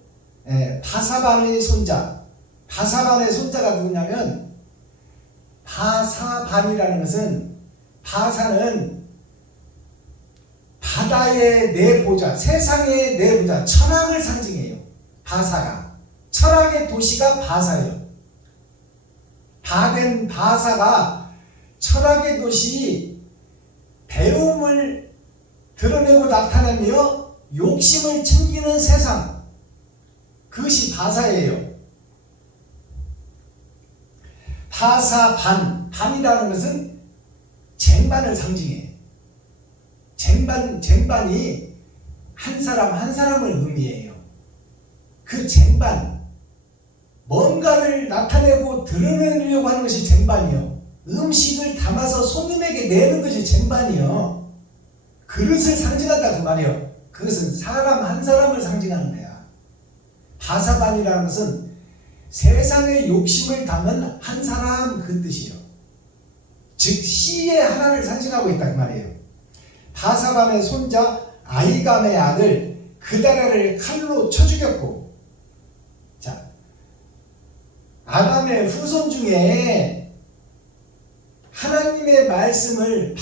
바사반의 손자. 바사반의 손자가 누구냐면, 바사반이라는 것은, 바사는 바다의 내보자, 세상의 내보자, 철학을 상징해요. 바사가 철학의 도시가 바사예요. 바덴 바사가 철학의 도시, 배움을 드러내고 나타내며 욕심을 챙기는 세상, 그것이 바사예요. 바사반, 반이라는 것은 쟁반을 상징해. 쟁반이 한 사람 한 사람을 의미해요. 그 쟁반, 뭔가를 나타내고 드러내려고 하는 것이 쟁반이요. 음식을 담아서 손님에게 내는 것이 쟁반이요. 그릇을 상징한다 그 말이요. 그것은 사람 한 사람을 상징하는 거야. 바사반이라는 것은 세상의 욕심을 담은 한 사람 그 뜻이요. 즉 씨의 하나를 상징하고 있다 그 말이에요. 바사반의 손자 아이감의 아들 그다랴를 칼로 쳐 죽였고, 자, 아담의 후손 중에 하나님의 말씀을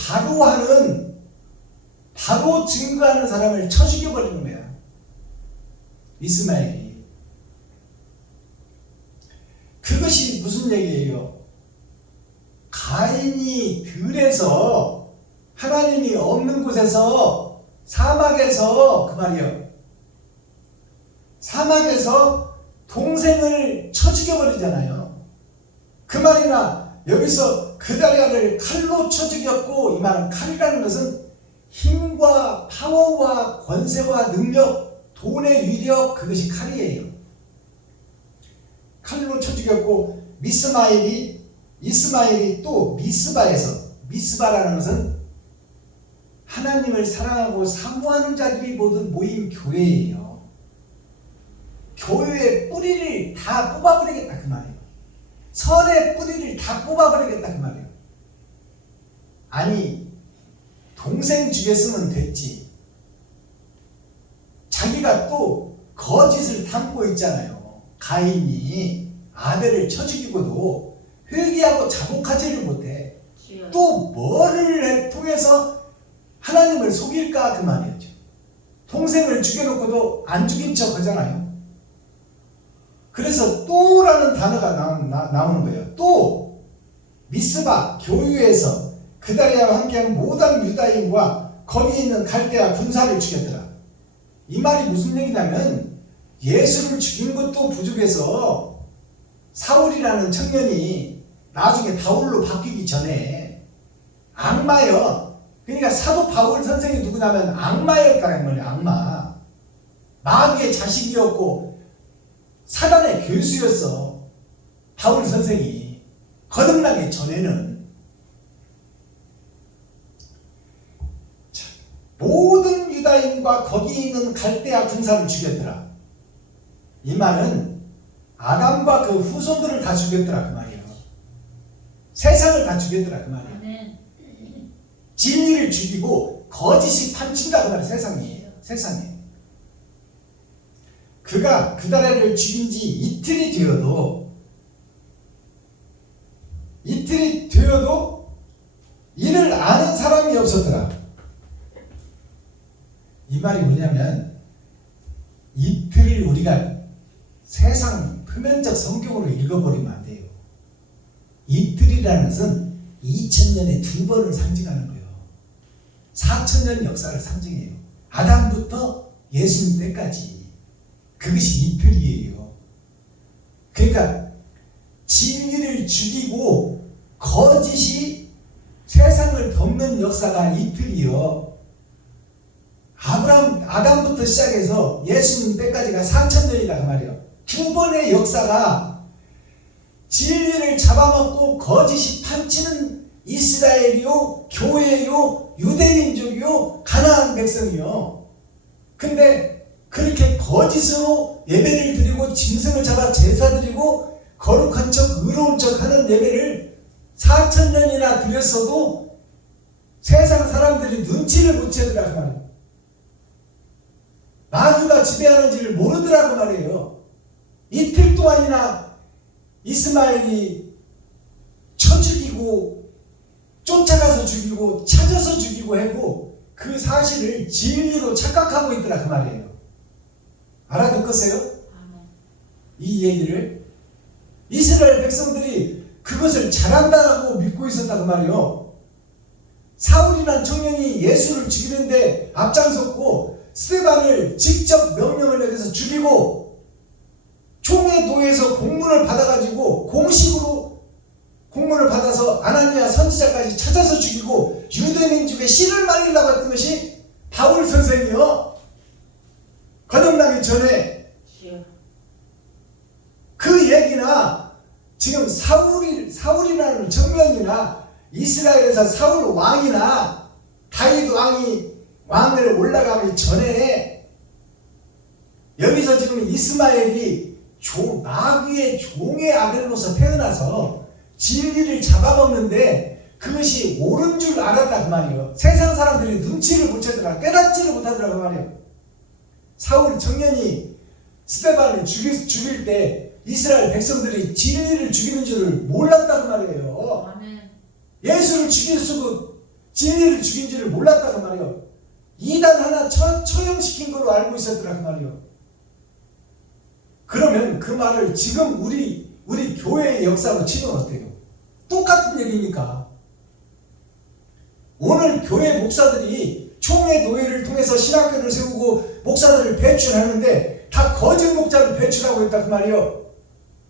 바로 증거하는 사람을 쳐 죽여버리는 거야. 이스마엘이. 그것이 무슨 얘기예요? 가인이 들에서, 하나님이 없는 곳에서, 사막에서, 그 말이요, 사막에서 동생을 쳐 죽여버리잖아요. 그 말이나 여기서 그다랴를 칼로 쳐 죽였고, 이 말은 칼이라는 것은 힘과 파워와 권세와 능력, 돈의 위력, 그것이 칼이에요. 칼로 쳐 죽였고, 이스마엘이 또 미스바에서, 미스바라는 것은 하나님을 사랑하고 사모하는 자들이 모두 모인 교회예요. 교회의 뿌리를 다 뽑아버리겠다 그 말이에요. 선의 뿌리를 다 뽑아버리겠다 그 말이에요. 아니, 동생 죽였으면 됐지. 거짓을 담고 있잖아요. 가인이 아벨을 쳐 죽이고도 회개하고 자복하지를 못해. 또 뭐를 통해서 하나님을 속일까 그 말이었죠. 동생을 죽여놓고도 안 죽인 척 하잖아요. 그래서 또라는 단어가 나오는 거예요. 또 미스바 교회에서 그다리아와 함께한 모든 유다인과 거기 있는 갈대아 군사를 죽였더라. 이 말이 무슨 얘기냐면 예수를 죽인 것도 부족해서 사울이라는 청년이 나중에 바울로 바뀌기 전에 악마여, 그러니까 사도 바울 선생이 누구냐면 악마였다는 거예요. 악마, 마귀의 자식이었고 사단의 교수였어. 바울 선생이 거듭나기 전에는. 모든 유다인과 거기 있는 갈대아 군사를 죽였더라. 이 말은 아담과 그 후손들을 다 죽였더라 그 말이에요. 세상을 다 죽였더라 그 말이에요. 진리를 죽이고 거짓이 판친다 그 말이에요. 세상에. 그가 그다리아를 죽인 지 이틀이 되어도 이를 아는 사람이 없었더라. 이 말이 뭐냐면 이틀을 우리가 세상 표면적 성경으로 읽어버리면 안 돼요. 이틀이라는 것은 2000년에 2번을 상징하는 거예요. 4000년 역사를 상징해요. 아담부터 예수님 때까지. 그것이 이틀이에요. 그러니까 진리를 죽이고 거짓이 세상을 덮는 역사가 이틀이요. 아담부터 시작해서 예수님 때까지가 4000년이다 그 말이에요. 2번의 역사가 진리를 잡아먹고 거짓이 판치는 이스라엘이요, 교회요, 유대민족이요, 가나안 백성이요. 근데 그렇게 거짓으로 예배를 드리고 짐승을 잡아 제사 드리고 거룩한 척 의로운 척 하는 예배를 4000년이나 드렸어도 세상 사람들이 눈치를 못 채더라 그 말이에요. 마귀가 지배하는지를 모르더라고 말이에요. 이틀 동안이나 이스마엘이 쳐 죽이고 쫓아가서 죽이고 찾아서 죽이고 했고 그 사실을 진리로 착각하고 있더라 그 말이에요. 알아듣겠어요? 이 얘기를 이스라엘 백성들이 그것을 잘한다고 믿고 있었다 그 말이에요. 사울이란 청년이 예수를 죽이는데 앞장섰고 스데반을 직접 명령을 내려서 죽이고 총회 도에서 공문을 받아가지고 공식으로 공문을 받아서 아나니아 선지자까지 찾아서 죽이고 유대민족의 씨를 말리려고 했던 것이 바울 선생이요. 거듭나기 전에 그 얘기나 지금 사울이라는 청년이나 이스라엘에서 사울 왕이나 다윗 왕을 올라가기 전에 여기서 지금 이스마엘이 마귀의 종의 아들로서 태어나서 진리를 잡아먹는데 그것이 옳은 줄 알았다 그 말이에요. 세상 사람들이 눈치를 못 채더라. 깨닫지를 못하더라 그 말이에요. 사울 청년이 스데반을 죽일 때 이스라엘 백성들이 진리를 죽이는 줄을 몰랐다 그 말이에요. 예수를 죽일수록 진리를 죽인 줄을 몰랐다 그 말이에요. 이단 하나 처형시킨 걸로 알고 있었더라 그 말이에요. 그러면 그 말을 지금 우리 교회의 역사로 치면 어때요? 똑같은 얘기니까. 오늘 교회 목사들이 총회 노예를 통해서 신학교를 세우고 목사들을 배출하는데 다 거짓 목자를 배출하고 있다 그 말이에요.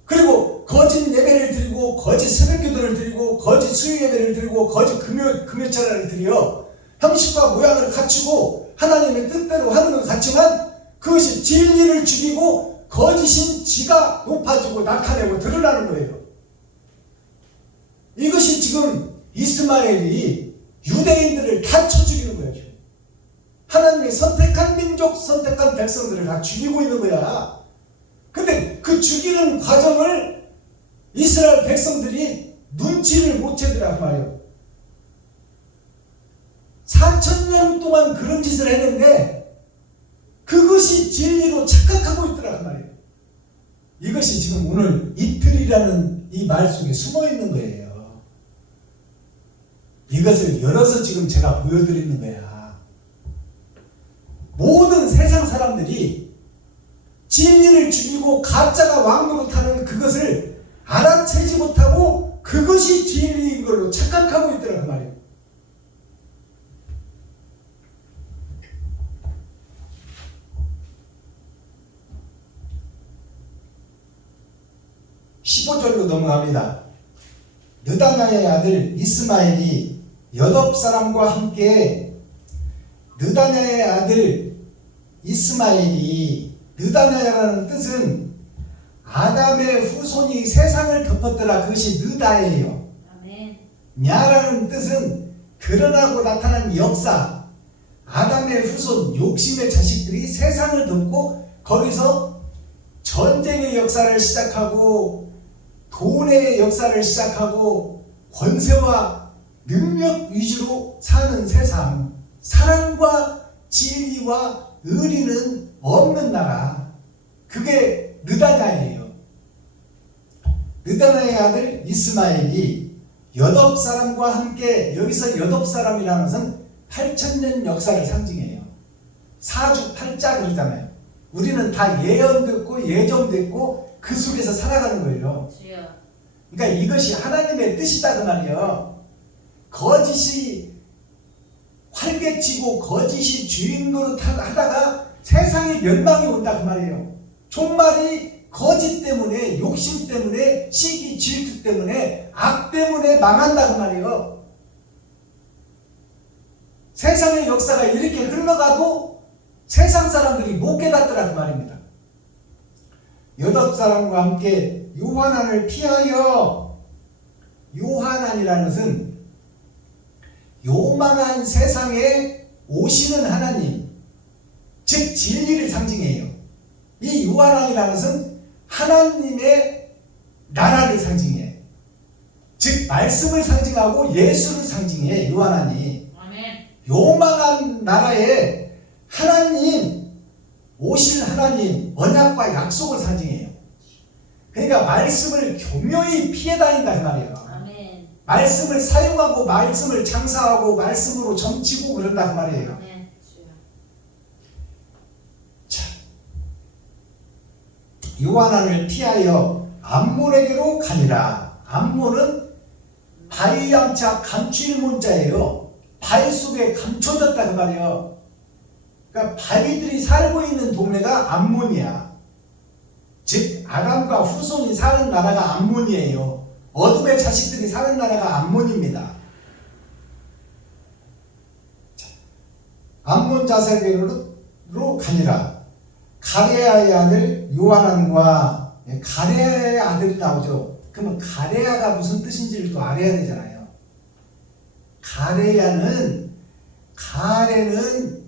그리고 거짓 예배를 드리고 거짓 새벽기도를 드리고 거짓 수요 예배를 드리고 거짓 금요철야를 드려 형식과 모양을 갖추고 하나님의 뜻대로 하는 것 같지만 그것이 진리를 죽이고 거짓인 지가 높아지고 나타내고 드러나는 거예요. 이것이 지금 이스마엘이 유대인들을 다 쳐 죽이는 거예요. 하나님의 선택한 민족, 선택한 백성들을 다 죽이고 있는 거야. 근데 그 죽이는 과정을 이스라엘 백성들이 눈치를 못 채더라 말이에요. 4000년 동안 그런 짓을 했는데 그것이 진리로 착각하고 있더라 그 말이에요. 이것이 지금 오늘 이틀이라는 이 말 속에 숨어 있는 거예요. 이것을 열어서 지금 제가 보여드리는 거야. 모든 세상 사람들이 진리를 죽이고 가짜가 왕노릇하는 그것을 알아채지 못하고 그것이 진리인 걸로 착각하고 있더라 그 말이에요. (15절로) 넘어갑니다. 느다냐의 아들 이스마엘이 8사람과 함께 느다냐의 아들 이스마엘이 느다냐라는 뜻은 아담의 후손이 세상을 덮었더라. 그것이 느다예요. 아멘. 냐라는 뜻은 드러나고 나타난 역사. 아담의 후손 욕심의 자식들이 세상을 덮고 거기서 전쟁의 역사를 시작하고 돈의 역사를 시작하고 권세와 능력 위주로 사는 세상. 사랑과 진리와 의리는 없는 나라. 그게 느다냐예요. 느다냐의 아들 이스마엘이 8사람과 함께, 여기서 8사람이라는 것은 8,000년 역사를 상징해요. 사주팔자 그러잖아요. 우리는 다 예언됐고 예정됐고 그 속에서 살아가는 거예요. 주여. 그러니까 이것이 하나님의 뜻이다 그 말이에요. 거짓이 활개치고 거짓이 주인 노릇하다가 세상에 멸망이 온다 그 말이에요. 종말이 거짓 때문에, 욕심 때문에, 시기 질투 때문에, 악 때문에 망한다 그 말이에요. 세상의 역사가 이렇게 흘러가도 세상 사람들이 못 깨닫더라 그 말입니다. 8사람과 함께 요한안을 피하여, 요한안이라는 것은 요망한 세상에 오시는 하나님, 즉 진리를 상징해요. 이 요한안이라는 것은 하나님의 나라를 상징해. 즉 말씀을 상징하고 예수를 상징해. 요한안이 아멘. 요망한 나라에 하나님, 오실 하나님, 언약과 약속을 상징해요. 그러니까 말씀을 교묘히 피해 다닌다 그 말이에요. 아멘. 말씀을 사용하고 말씀을 장사하고 말씀으로 점치고 그런다 그 말이에요. 아멘. 주여. 자, 요한안을 피하여 암몬에게로 가니라. 암몬은 바위양자 감추일문자예요. 바위 속에 감춰졌다 그 말이에요. 그러니까 바위들이 살고 있는 동네가 암몬이야. 즉 아담과 후손이 사는 나라가 암몬이에요. 어둠의 자식들이 사는 나라가 암몬입니다. 암몬 자세계로 가니라. 가레아의 아들 요한안과, 가레아의 아들이 나오죠. 그러면 가레아가 무슨 뜻인지를 또 알아야 되잖아요. 가레는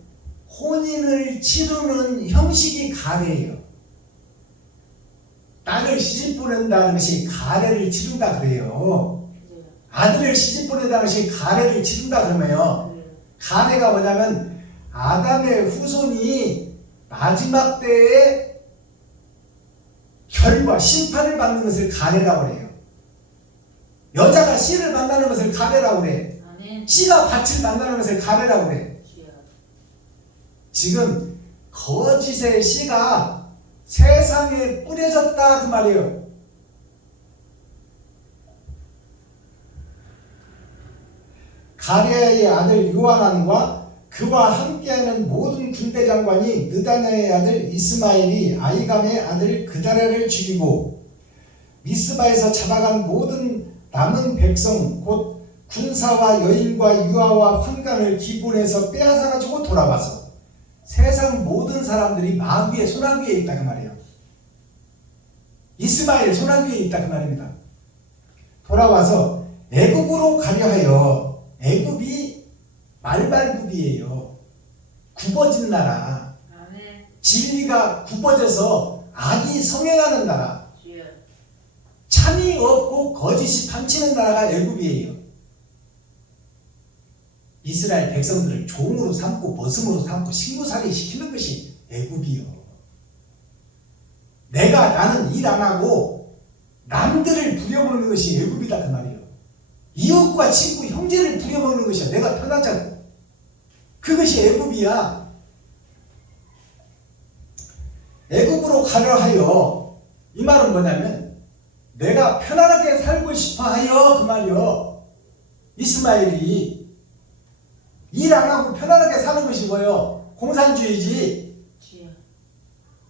혼인을 치르는 형식이 가레예요. 딸을 시집 보낸다는 것이 가레를 치른다 그래요. 아들을 시집 보낸다는 것이 가레를 치른다 그러면요. 가레가 뭐냐면 아담의 후손이 마지막 때에 결과, 심판을 받는 것을 가레라고 그래요. 여자가 씨를 만나는 것을 가레라고 그래. 아멘. 씨가 밭을 만나는 것을 가레라고 그래. 주여. 지금 거짓의 씨가 세상에 뿌려졌다 그 말이에요. 가레아의 아들 요한안과 그와 함께하는 모든 군대 장관이 느다냐의 아들 이스마엘이 아이감의 아들 그다랴를 죽이고 미스바에서 잡아간 모든 남은 백성 곧 군사와 여인과 유아와 환관을 기본에서 빼앗아가지고 돌아와서 세상 모든 사람들이 마귀의 손아귀에 있다 그 말이에요. 이스마엘 손아귀에 있다 그 말입니다. 돌아와서 애굽으로 가려 하여, 애굽이 말발굽이에요. 굽어진 나라. 아멘. 진리가 굽어져서 악이 성행하는 나라. 주여. 참이 없고 거짓이 판치는 나라가 애굽이에요. 이스라엘 백성들을 종으로 삼고 머슴으로 삼고 식무살이 시키는 것이 애굽이요. 나는 일 안 하고 남들을 부려먹는 것이 애굽이다 그 말이에요. 이웃과 친구, 형제를 부려먹는 것이야. 내가 편하자고. 그것이 애굽이야. 애굽으로 가려 하여, 이 말은 뭐냐면 내가 편안하게 살고 싶어 하여 그 말이요. 이스마엘이 일 안 하고 편안하게 사는 것이 뭐요? 공산주의지.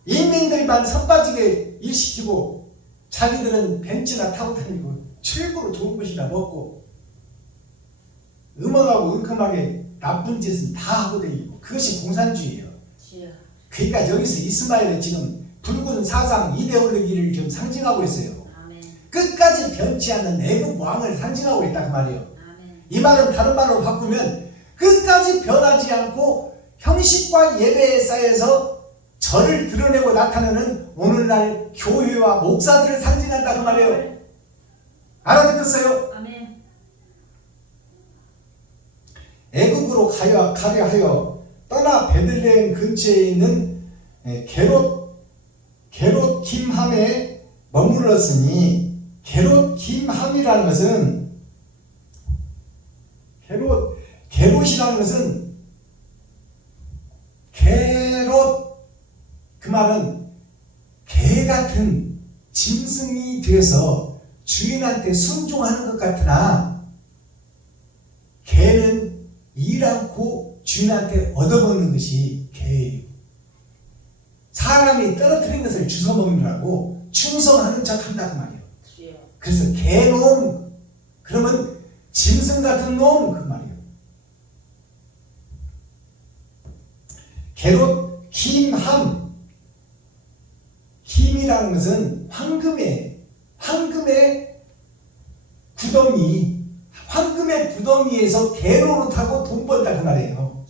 인민들만 선빠지게 일시키고 자기들은 벤츠나 타고 다니고 최고로 좋은 것이나 먹고 음험하고 은큼하게 나쁜 짓은 다 하고 다니고 그것이 공산주의예요. 그러니까 여기서 이스마엘은 지금 붉은 사상 이데올로기를 좀 상징하고 있어요. 끝까지 변치 않는 애굽 왕을 상징하고 있다 그 말이에요. 이 말은 다른 말로 바꾸면 끝까지 변하지 않고 형식과 예배에 쌓여서 저를 드러내고 나타내는 오늘날 교회와 목사들을 상징한다 그 말이에요. 알아듣겠어요? 아멘. 애굽으로 가려 하여 떠나 베들레헴 근처에 있는 게롯 김함에 머물렀으니, 게롯 김함이라는 것은 게롯이라는 것은 그 말은 개 같은 짐승이 되어서 주인한테 순종하는 것 같으나 개는 일 않고 주인한테 얻어먹는 것이 개예요. 사람이 떨어뜨린 것을 주워먹느라고 충성하는 척한다 그 말이에요. 그래서 개놈, 그러면 짐승 같은 놈 그 말이에요. 게롯 김함, 김이라는 것은 황금의 구덩이에서 개로를 타고 돈 번다 그 말이에요.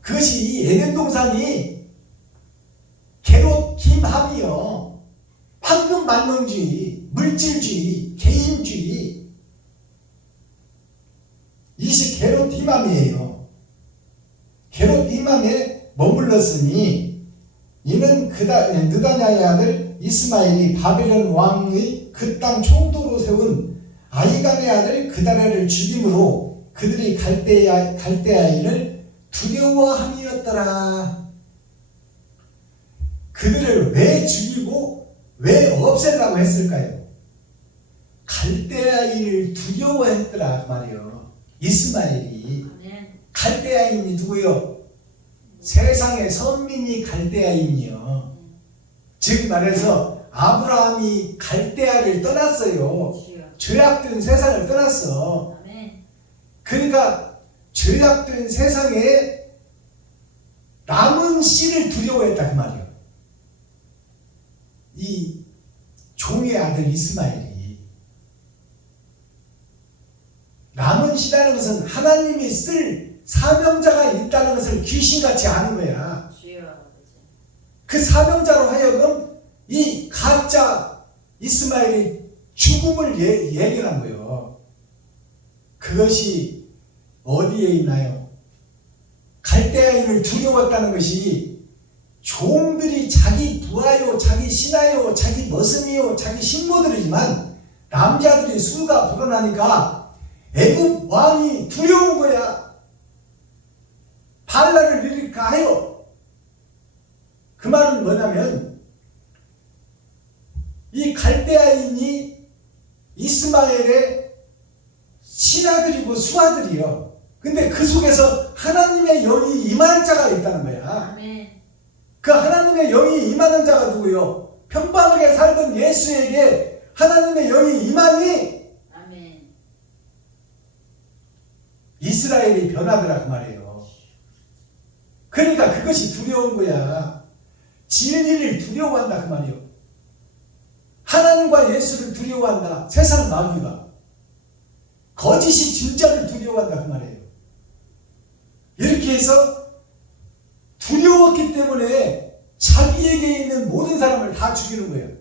그것이 이 에덴 동산이 게롯 김함이요. 황금 만능주의, 물질주의, 개인주의, 이것이 게롯 김함이에요. 게롯 김함에 머물렀으니 이는 느다냐의 아들 이스마엘이 바벨론 왕의 그 땅 총독으로 세운 아히감의 아들 그다랴를 죽임으로 그들이 갈대아인을 두려워함이었더라. 그들을 왜 죽이고 왜 없애려고 했을까요? 갈대아인을 두려워했더라 그 말이에요. 이스마엘이. 갈대아인이 누구요? 세상의 선민이 갈대아인이요. 즉 말해서 아브라함이 갈대아를 떠났어요. 죄악된 세상을 떠났어. 그러니까 죄악된 세상에 남은 씨를 두려워했다 그 말이에요. 이 종의 아들 이스마엘이. 남은 씨라는 것은 하나님이 쓸 사명자가 있다는 것을 귀신같이 아는 거야. 그 사명자로 하여금 이 가짜 이스마엘이 죽음을 예견한 거예요. 그것이 어디에 있나요? 갈대아인을 두려웠다는 것이 종들이 자기 부하요, 자기 신하요, 자기 머슴이요, 자기 신모들이지만 남자들이 수가 불어나니까 애굽 왕이 두려운 거야. 반란을 일으킬까 하여. 그 말은 뭐냐면 이 갈대아인이 이스마엘의 신하들이고 수하들이요. 근데 그 속에서 하나님의 영이 임하는 자가 있다는 거야. 그 하나님의 영이 임하는 자가 누구요? 평범하게 살던 예수에게 하나님의 영이 임하니 이스라엘이 변하더라 그 말이에요. 그러니까 그것이 두려운 거야. 진리를 두려워한다 그 말이에요. 하나님과 예수를 두려워한다. 세상 마귀가. 거짓이 진짜를 두려워한다 그 말이에요. 이렇게 해서 두려웠기 때문에 자기에게 있는 모든 사람을 다 죽이는 거예요.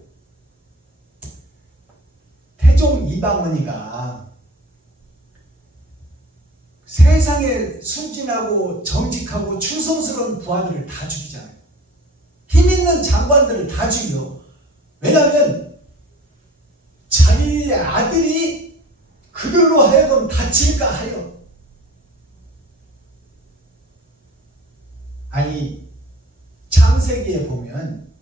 태종 이방원이가 세상에 순진하고 정직하고 충성스러운 부하들을 다 죽이잖아요. 힘 있는 장관들을 다 죽여. 왜냐하면 자기의 아들이 그들로 하여금 다칠까 하여. 아니, 창세기에 보면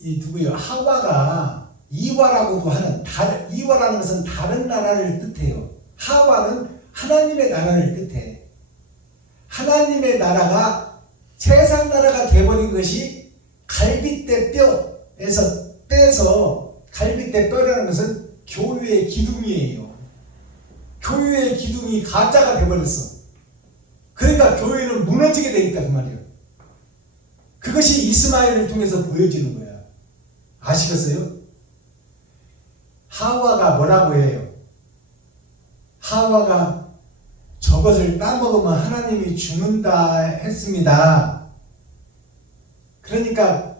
이 누구요? 하와가 이와라고도 하는, 이와라는 것은 다른 나라를 뜻해요. 하와는 하나님의 나라를 뜻해. 하나님의 나라가 세상 나라가 되어버린 것이 갈빗대 뼈에서 빼서, 갈빗대 뼈라는 것은 교회의 기둥이에요. 교회의 기둥이 가짜가 되어버렸어. 그러니까 교회는 무너지게 되겠다 그 말이에요. 그것이 이스마엘을 통해서 보여지는 거야. 아시겠어요? 하와가 뭐라고 해요? 하와가 저것을 따먹으면 하나님이 죽는다 했습니다. 그러니까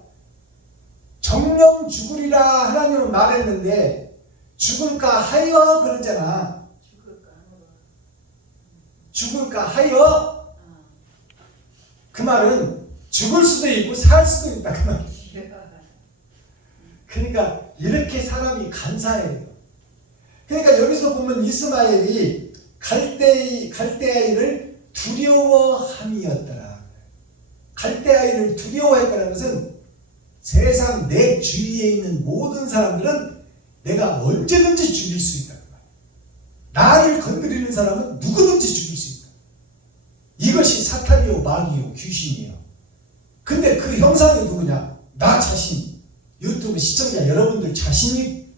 정령 죽으리라 하나님은 말했는데 죽을까 하여 그러잖아. 죽을까 하여. 그 말은 죽을 수도 있고 살 수도 있다 그 말이야. 그러니까 이렇게 사람이 간사해요. 그러니까 여기서 보면 이스마엘이 갈대아이를 두려워함이었더라. 갈대아이를 두려워했다는 것은 세상 내 주위에 있는 모든 사람들은 내가 언제든지 죽일 수 있다. 나를 건드리는 사람은 누구든지 죽일 수 있다. 이것이 사탄이요, 마귀요, 귀신이에요. 근데 그 형상이 누구냐? 나 자신. 유튜브 시청자 여러분들 자신이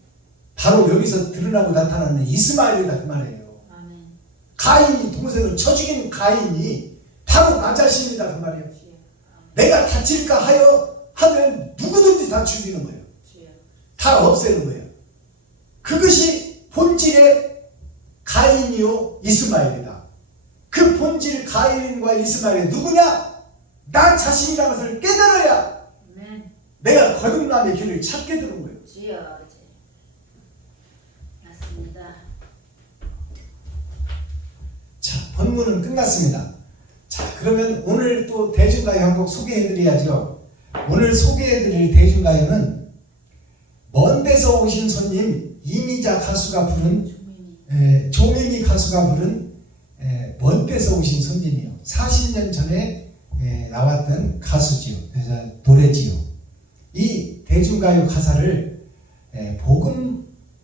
바로 여기서 드러나고 나타나는 이스마엘이다 그 말이에요. 아멘. 가인이 동생을 쳐 죽인 가인이 바로 나 자신이다 그 말이에요. 내가 다칠까 하여 하면 누구든지 다 죽이는 거예요. 다 없애는 거예요. 그것이 본질의 가인이요 이스마엘이다. 그 본질 가인과 이스마엘이 누구냐? 나 자신이라는 것을 깨달아야 내가 거듭남의 길을 찾게 되는 거예요. 주여 아버지. 맞습니다. 자, 본문은 끝났습니다. 자, 그러면 오늘 또 대중가요 한 곡 소개해드려야죠. 오늘 소개해드릴 대중가요는 먼 데서 오신 손님 이미자 가수가 부른 조민희 가수가 부른 먼 데서 오신 손님이요. 40년 전에 나왔던 가수지요. 그래서 노래지요. 이 대중가요 가사를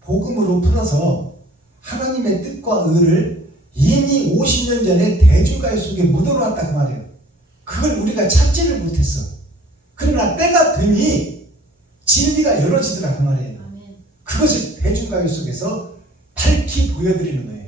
복음으로 풀어서 하나님의 뜻과 의를 이미 50년 전에 대중가요 속에 묻어놨다 그 말이에요. 그걸 우리가 찾지를 못했어. 그러나 때가 되니 진리가 열어지더라 그 말이에요. 그것을 대중가요 속에서 밝히 보여드리는 거예요.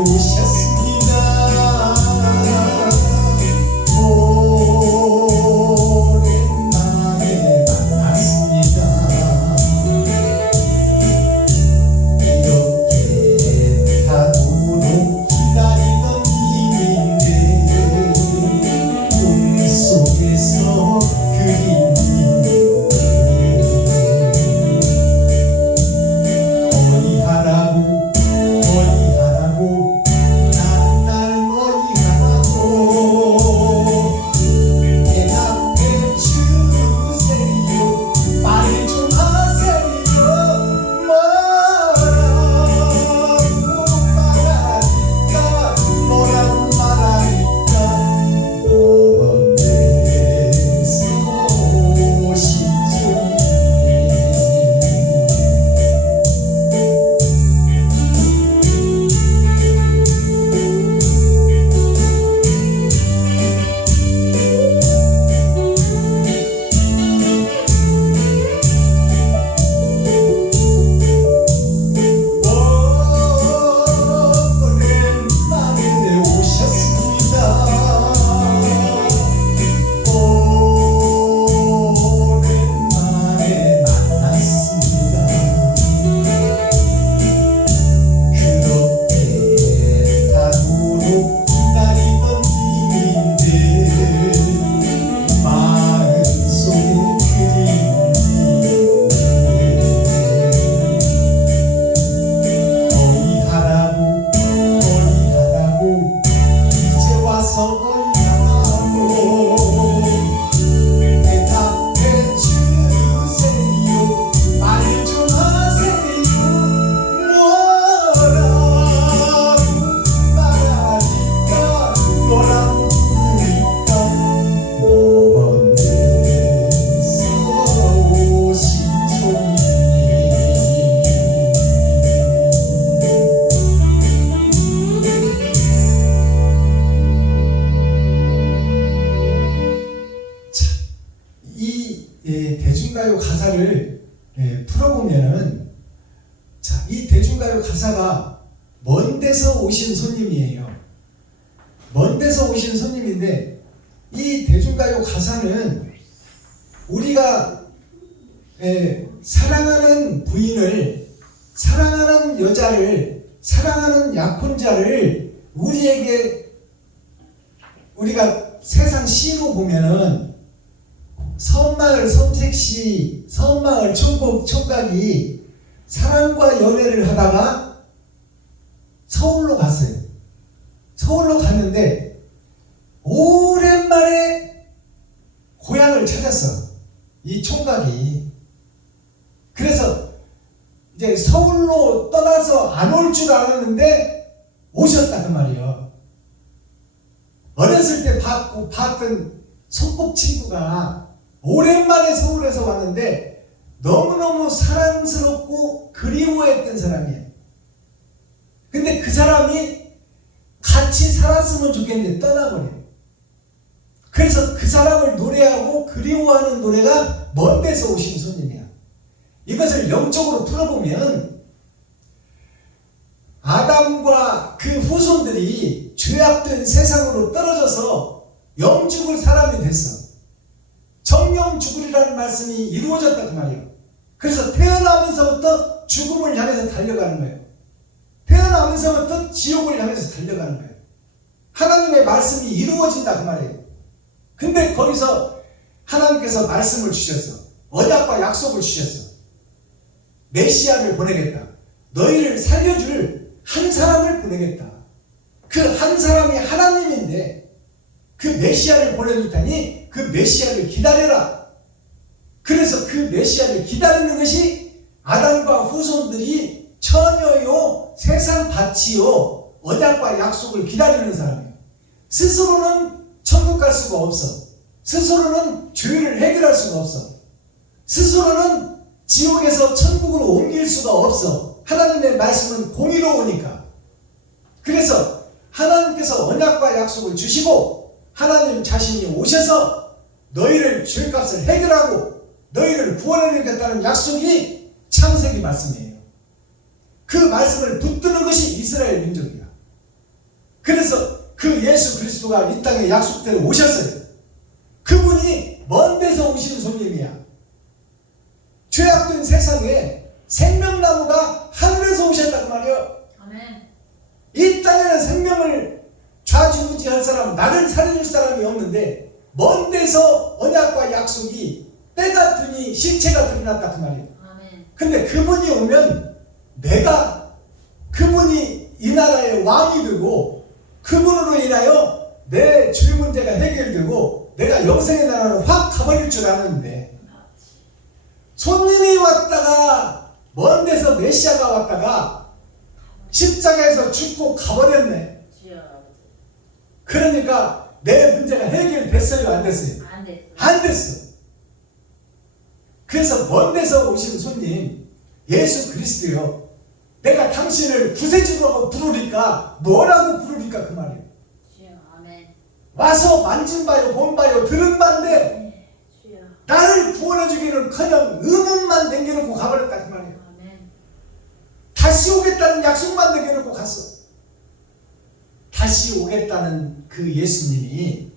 오셨습니다. 먼 데서 오신 손님이에요. 먼 데서 오신 손님인데 이 대중가요 가사는 우리가 사랑하는 부인을, 사랑하는 여자를, 사랑하는 약혼자를 우리에게 우리가 세상 시로 보면은 섬마을 섬택시, 섬마을 총각이 사랑과 연애를 하다가 서울로 갔어요. 서울로 갔는데 오랜만에 고향을 찾았어. 이 총각이. 그래서 이제 서울로 떠나서 안 올 줄 알았는데 오셨다 그 말이에요. 어렸을 때 봤던 소꿉친구가 오랜만에 서울에서 왔는데 너무너무 사랑스럽고 그리워했던 사람이에요. 근데 그 사람이 같이 살았으면 좋겠는데 떠나버려요. 그래서 그 사람을 노래하고 그리워하는 노래가 먼 데서 오신 손님이야. 이것을 영적으로 풀어보면 아담과 그 후손들이 죄악된 세상으로 떨어져서 영죽을 사람이 됐어. 정령 죽으리라는 말씀이 이루어졌다 그 말이에요. 그래서 태어나면서부터 죽음을 향해서 달려가는 거예요. 태어나면서부터 지옥을 향해서 달려가는 거예요. 하나님의 말씀이 이루어진다 그 말이에요. 근데 거기서 하나님께서 말씀을 주셨어. 언약과 약속을 주셨어. 메시아를 보내겠다. 너희를 살려줄 한 사람을 보내겠다. 그 한 사람이 하나님인데 그 메시아를 보내줬다니 그 메시아를 기다려라. 그래서 그 메시아를 기다리는 것이 아담과 후손들이 처녀요 세상 밭이요 언약과 약속을 기다리는 사람이에요. 스스로는 천국 갈 수가 없어. 스스로는 죄를 해결할 수가 없어. 스스로는 지옥에서 천국으로 옮길 수가 없어. 하나님의 말씀은 공의로우니까. 그래서 하나님께서 언약과 약속을 주시고 하나님 자신이 오셔서 너희를 죄값을 해결하고 너희를 구원해내겠다는 약속이 창세기 말씀이에요. 그 말씀을 붙드는 것이 이스라엘 민족이야. 그래서 그 예수 그리스도가 이 땅에 약속대로 오셨어요. 그분이 먼 데서 오시는 손님이야. 죄악된 세상에 생명나무가 하늘에서 오셨단 말이에요. 아멘. 이 땅에는 생명을 좌지우지할 사람, 나를 살려줄 사람이 없는데 먼 데서 언약과 약속이 때가 드니 실체가 드러났다 그 말이에요. 아멘. 근데 그분이 오면 내가 그분이 이 나라의 왕이 되고 그분으로 인하여 내 죄 문제가 해결되고 내가 영생의 나라로 확 가버릴 줄 아는데 손님이 왔다가 먼 데서 메시아가 왔다가 십자가에서 죽고 가버렸네. 주여 아버지. 그러니까 내 문제가 해결됐어요? 안 됐어요? 안 됐어. 안 됐어. 그래서 먼 데서 오신 손님 예수 그리스도요. 내가 당신을 구세주라고 부르니까 뭐라고 부르니까 그 말이에요. 주여 아멘. 와서 만진 바요 본 바요 들은 바인데 네, 주여 나를 구원해주기는커녕 의문만 남겨놓고 가버렸다 그 말이에요. 아멘. 다시 오겠다는 약속만 남겨놓고 갔어. 다시 오겠다는 그 예수님이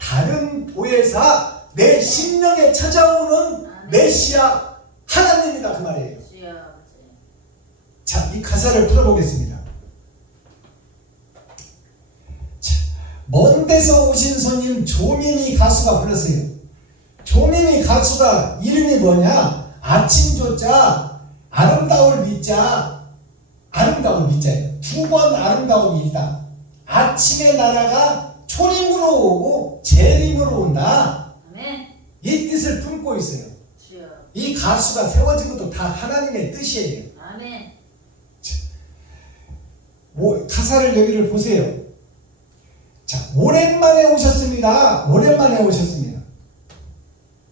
다른 보혜사 내 심령에 찾아오는 메시아 하나님이다 그 말이에요. 주여 아버지. 자, 이 가사를 풀어보겠습니다. 자, 먼 데서 오신 손님 조민희 가수가 불렀어요. 조민희 가수가 이름이 뭐냐? 아침조자 아름다울 미자, 아름다울 미자예요. 두 번 아름다움이 있다. 아침의 나라가 초림으로 오고 재림으로 온다. 아멘. 이 뜻을 품고 있어요. 주여. 이 가수가 세워진 것도 다 하나님의 뜻이에요. 아멘. 가사를 여기를 보세요. 자, 오랜만에 오셨습니다. 오랜만에 오셨습니다.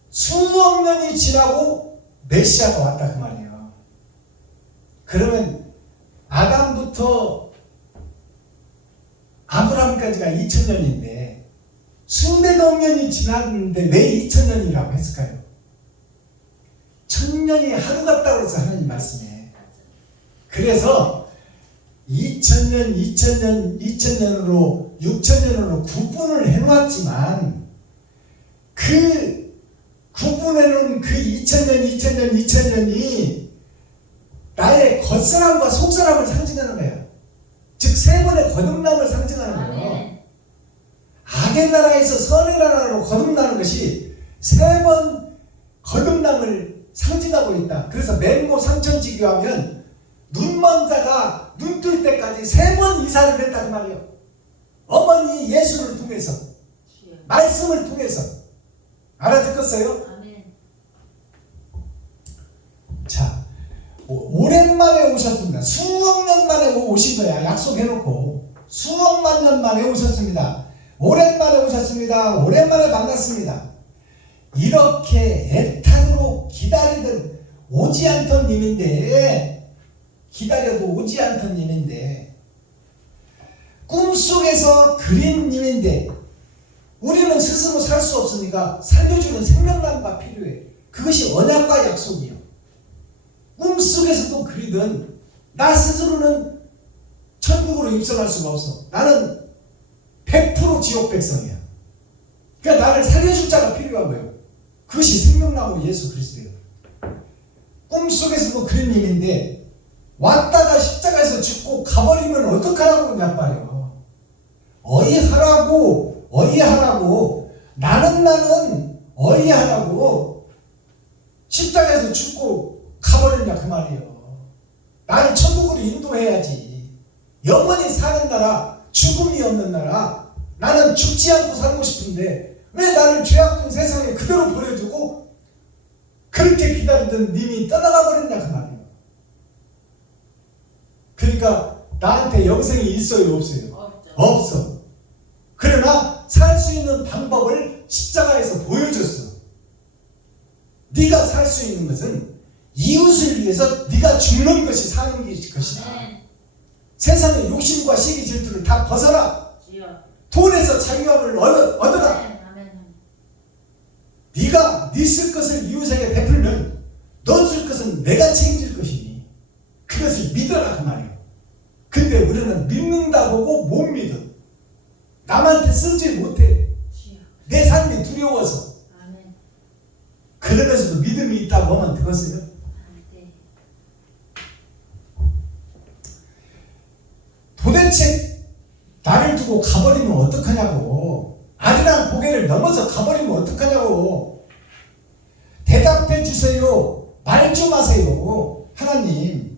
수억 년이 지나고 메시아가 왔다 그 말이에요. 그러면 아담부터 아브라함까지가 2000년인데 수백억 년이 지났는데 왜 2000년이라고 했을까요? 1000년이 하루 같다고 해서 하나님 말씀에. 그래서 2000년으로 6000년으로 구분을 해놓았지만 그 구분해놓은 그 2000년이 나의 겉사람과 속사람을 상징하는 거예요. 즉 세 번의 거듭남을 상징하는 거예요. 아멘. 악의 나라에서 선의 나라로 거듭나는 것이 세 번 거듭남을 상징하고 있다. 그래서 맹모 삼천지교하면 눈먼 자가 눈 뜰 때까지 세 번 이사를 했단 말이에요. 어머니 예수를 통해서, 주여. 말씀을 통해서. 알아듣겠어요? 아멘. 자, 오랜만에 오셨습니다. 수억 년 만에 오신 거야. 약속해놓고 수억만 년 만에 오셨습니다. 오랜만에 오셨습니다. 오랜만에 만났습니다. 이렇게 애타도록 기다리던 오지 않던 님인데, 기다려도 오지 않던 님인데, 꿈속에서 그린 님인데, 우리는 스스로 살 수 없으니까 살려주는 생명감과 필요해. 그것이 언약과 약속이요. 꿈속에서도 그리든 나 스스로는 천국으로 입성할 수가 없어. 나는 100% 지옥 백성이야. 그러니까 나를 살려줄 자가 필요한 거예요. 그것이 생명나무 예수 그리스도예요. 꿈속에서도 그런 님인데 왔다가 십자가에서 죽고 가버리면 어떡하라고 그냥 말이에요. 어이하라고 나는 어이하라고 십자가에서 죽고 가버렸냐 그 말이에요. 나를 천국으로 인도해야지. 영원히 사는 나라, 죽음이 없는 나라. 나는 죽지 않고 살고 싶은데 왜 나를 죄악된 세상에 그대로 버려두고 그렇게 기다리던 님이 떠나가 버렸냐 그 말이에요. 그러니까 나한테 영생이 있어요 없어요? 없죠. 없어. 그러나 살 수 있는 방법을 십자가에서 보여줬어. 네가 살 수 있는 것은 이웃을 위해서 네가 죽는 것이 사는 것이다. 아멘. 세상의 욕심과 시기 질투를 다 벗어라. 주여. 돈에서 자유함을 얻어라. 아멘. 아멘. 네가 네 쓸 것을 이웃에게 베풀면 너 쓸 것은 내가 책임질 것이니 그것을 믿어라 그 말이에요. 근데 우리는 믿는다 보고 못 믿어. 남한테 쓰지 못해. 주여. 내 삶이 두려워서. 아멘. 그러면서도 믿음이 있다고 하면 되겠어요? 네. 도대체 나를 두고 가버리면 어떡하냐고. 아리랑 고개를 넘어서 가버리면 어떡하냐고. 대답해 주세요. 말 좀 하세요. 하나님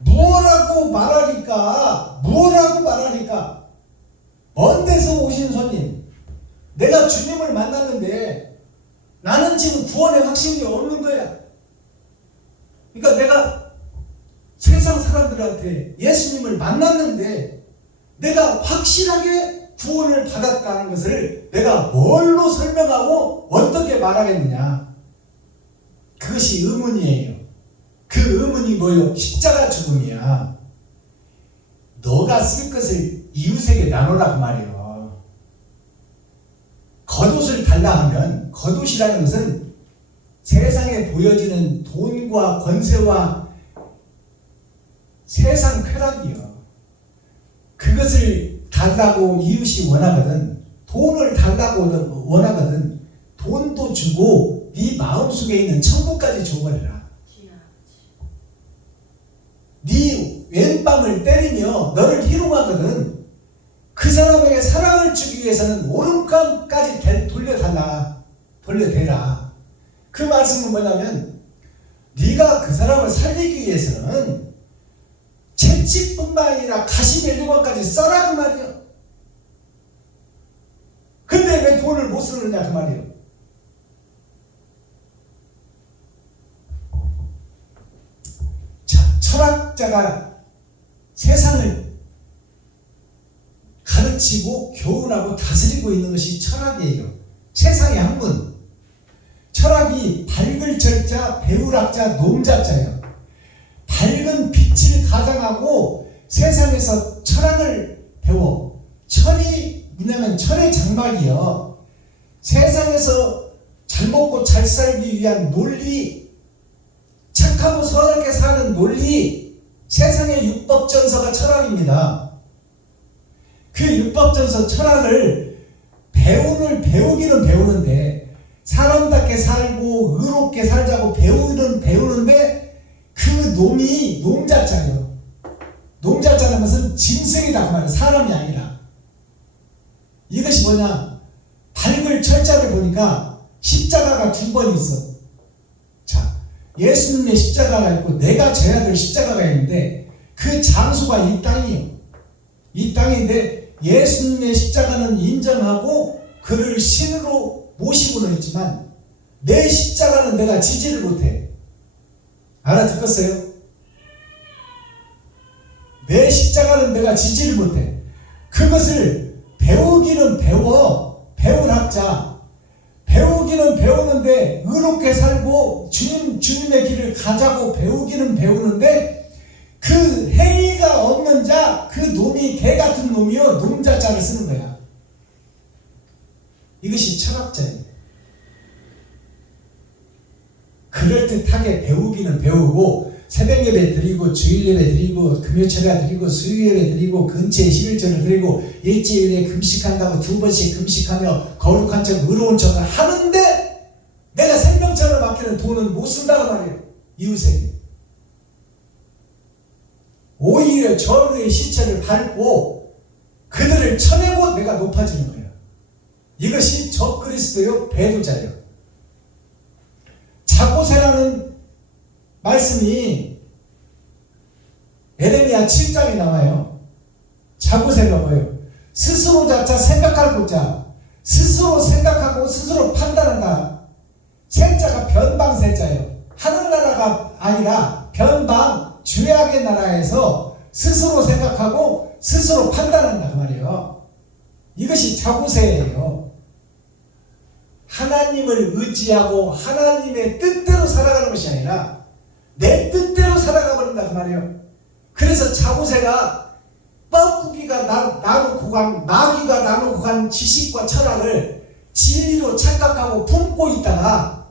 무엇라고 말하니까 먼 데서 오신 손님, 내가 주님을 만났는데 나는 지금 구원의 확신이 없는 거야. 그러니까 내가 세상 사람들한테 예수님을 만났는데 내가 확실하게 구원을 받았다는 것을 내가 뭘로 설명하고 어떻게 말하겠느냐. 그것이 의문이에요. 그 의문이 뭐요? 십자가 죽음이야. 너가 쓸 것을 이웃에게 나누라고 말이에요. 겉옷을 달라 하면, 겉옷이라는 것은 세상에 보여지는 돈과 권세와 세상 쾌락이요. 그것을 달라고 이웃이 원하거든, 돈을 달라고 원하거든, 돈도 주고 네 마음속에 있는 천국까지 줘버려라. 네 왼밤을 때리며 너를 희롱하거든 그 사람에게 사랑을 주기 위해서는 오른밤까지 돌려대라. 그 말씀은 뭐냐면 네가 그 사람을 살리기 위해서는 채찍뿐만 아니라 가시멜리관까지 써라 그 말이야. 근데 왜 돈을 못 쓰느냐 그 말이에요. 철학자가 세상을 가르치고 교훈하고 다스리고 있는 것이 철학이에요. 세상의 학문. 철학이 밝을 절자, 배울학자, 노음자자예요. 밝은 빛을 가장하고 세상에서 철학을 배워. 철이 뭐냐면 철의 장막이요. 세상에서 잘 먹고 잘 살기 위한 논리, 착하고 선하게 사는 논리, 세상의 율법전서가 철학입니다. 그 율법전서 철학을 배우기는 배우는데 사람답게 살고 의롭게 살자고 배우는데 그 놈이 놈자자예요. 놈자자는 것은 짐승이다 그 말이에요. 사람이 아니라. 이것이 뭐냐? 밝을 철자를 보니까 십자가가 두 번 있어. 자, 예수님의 십자가가 있고 내가 져야 될 십자가가 있는데 그 장소가 이 땅이에요. 이 땅인데 예수님의 십자가는 인정하고 그를 신으로 모시고는 있지만 내 십자가는 내가 지지를 못해. 알아듣겠어요? 내 십자가는 내가 지지를 못해. 그것을 배우기는 배울 학자. 배우기는 배우는데 의롭게 살고 주님의 길을 가자고 배우기는 배우는데 그 행위가 없는 자, 그 놈이 개 같은 놈이요 놈자자를 쓰는 거야. 이것이 철학자예요. 그럴듯하게 배우기는 배우고 새벽 예배 드리고 주일 예배 드리고 금요철야 드리고 수요 예배 드리고 근처에 11절을 드리고 일주일에 금식한다고 2번씩 금식하며 거룩한 척 의로운 척을 하는데 내가 생명처를 맡기는 돈은 못 쓴다고 말이에요. 이웃에게. 오히려 저의 시체를 밟고 그들을 쳐내고 내가 높아지는 거예요. 이것이 적그리스도요 배도자예요. 자고세라는 말씀이 에레미야 7장에 나와요. 자고세가 뭐예요? 스스로 자자 생각할 고자. 스스로 생각하고 스스로 판단한다. 세자가 변방 세자예요. 하늘나라가 아니라 변방 죄악의 나라에서 스스로 생각하고 스스로 판단한다 그 말이에요. 이것이 자고세예요. 하나님을 의지하고 하나님의 뜻대로 살아가는 것이 아니라 내 뜻대로 살아가 버린다 그 말이에요. 그래서 자고세가 뻐꾸기가 나놓고 간 마귀가 나놓고 간 지식과 철학을 진리로 착각하고 품고 있다가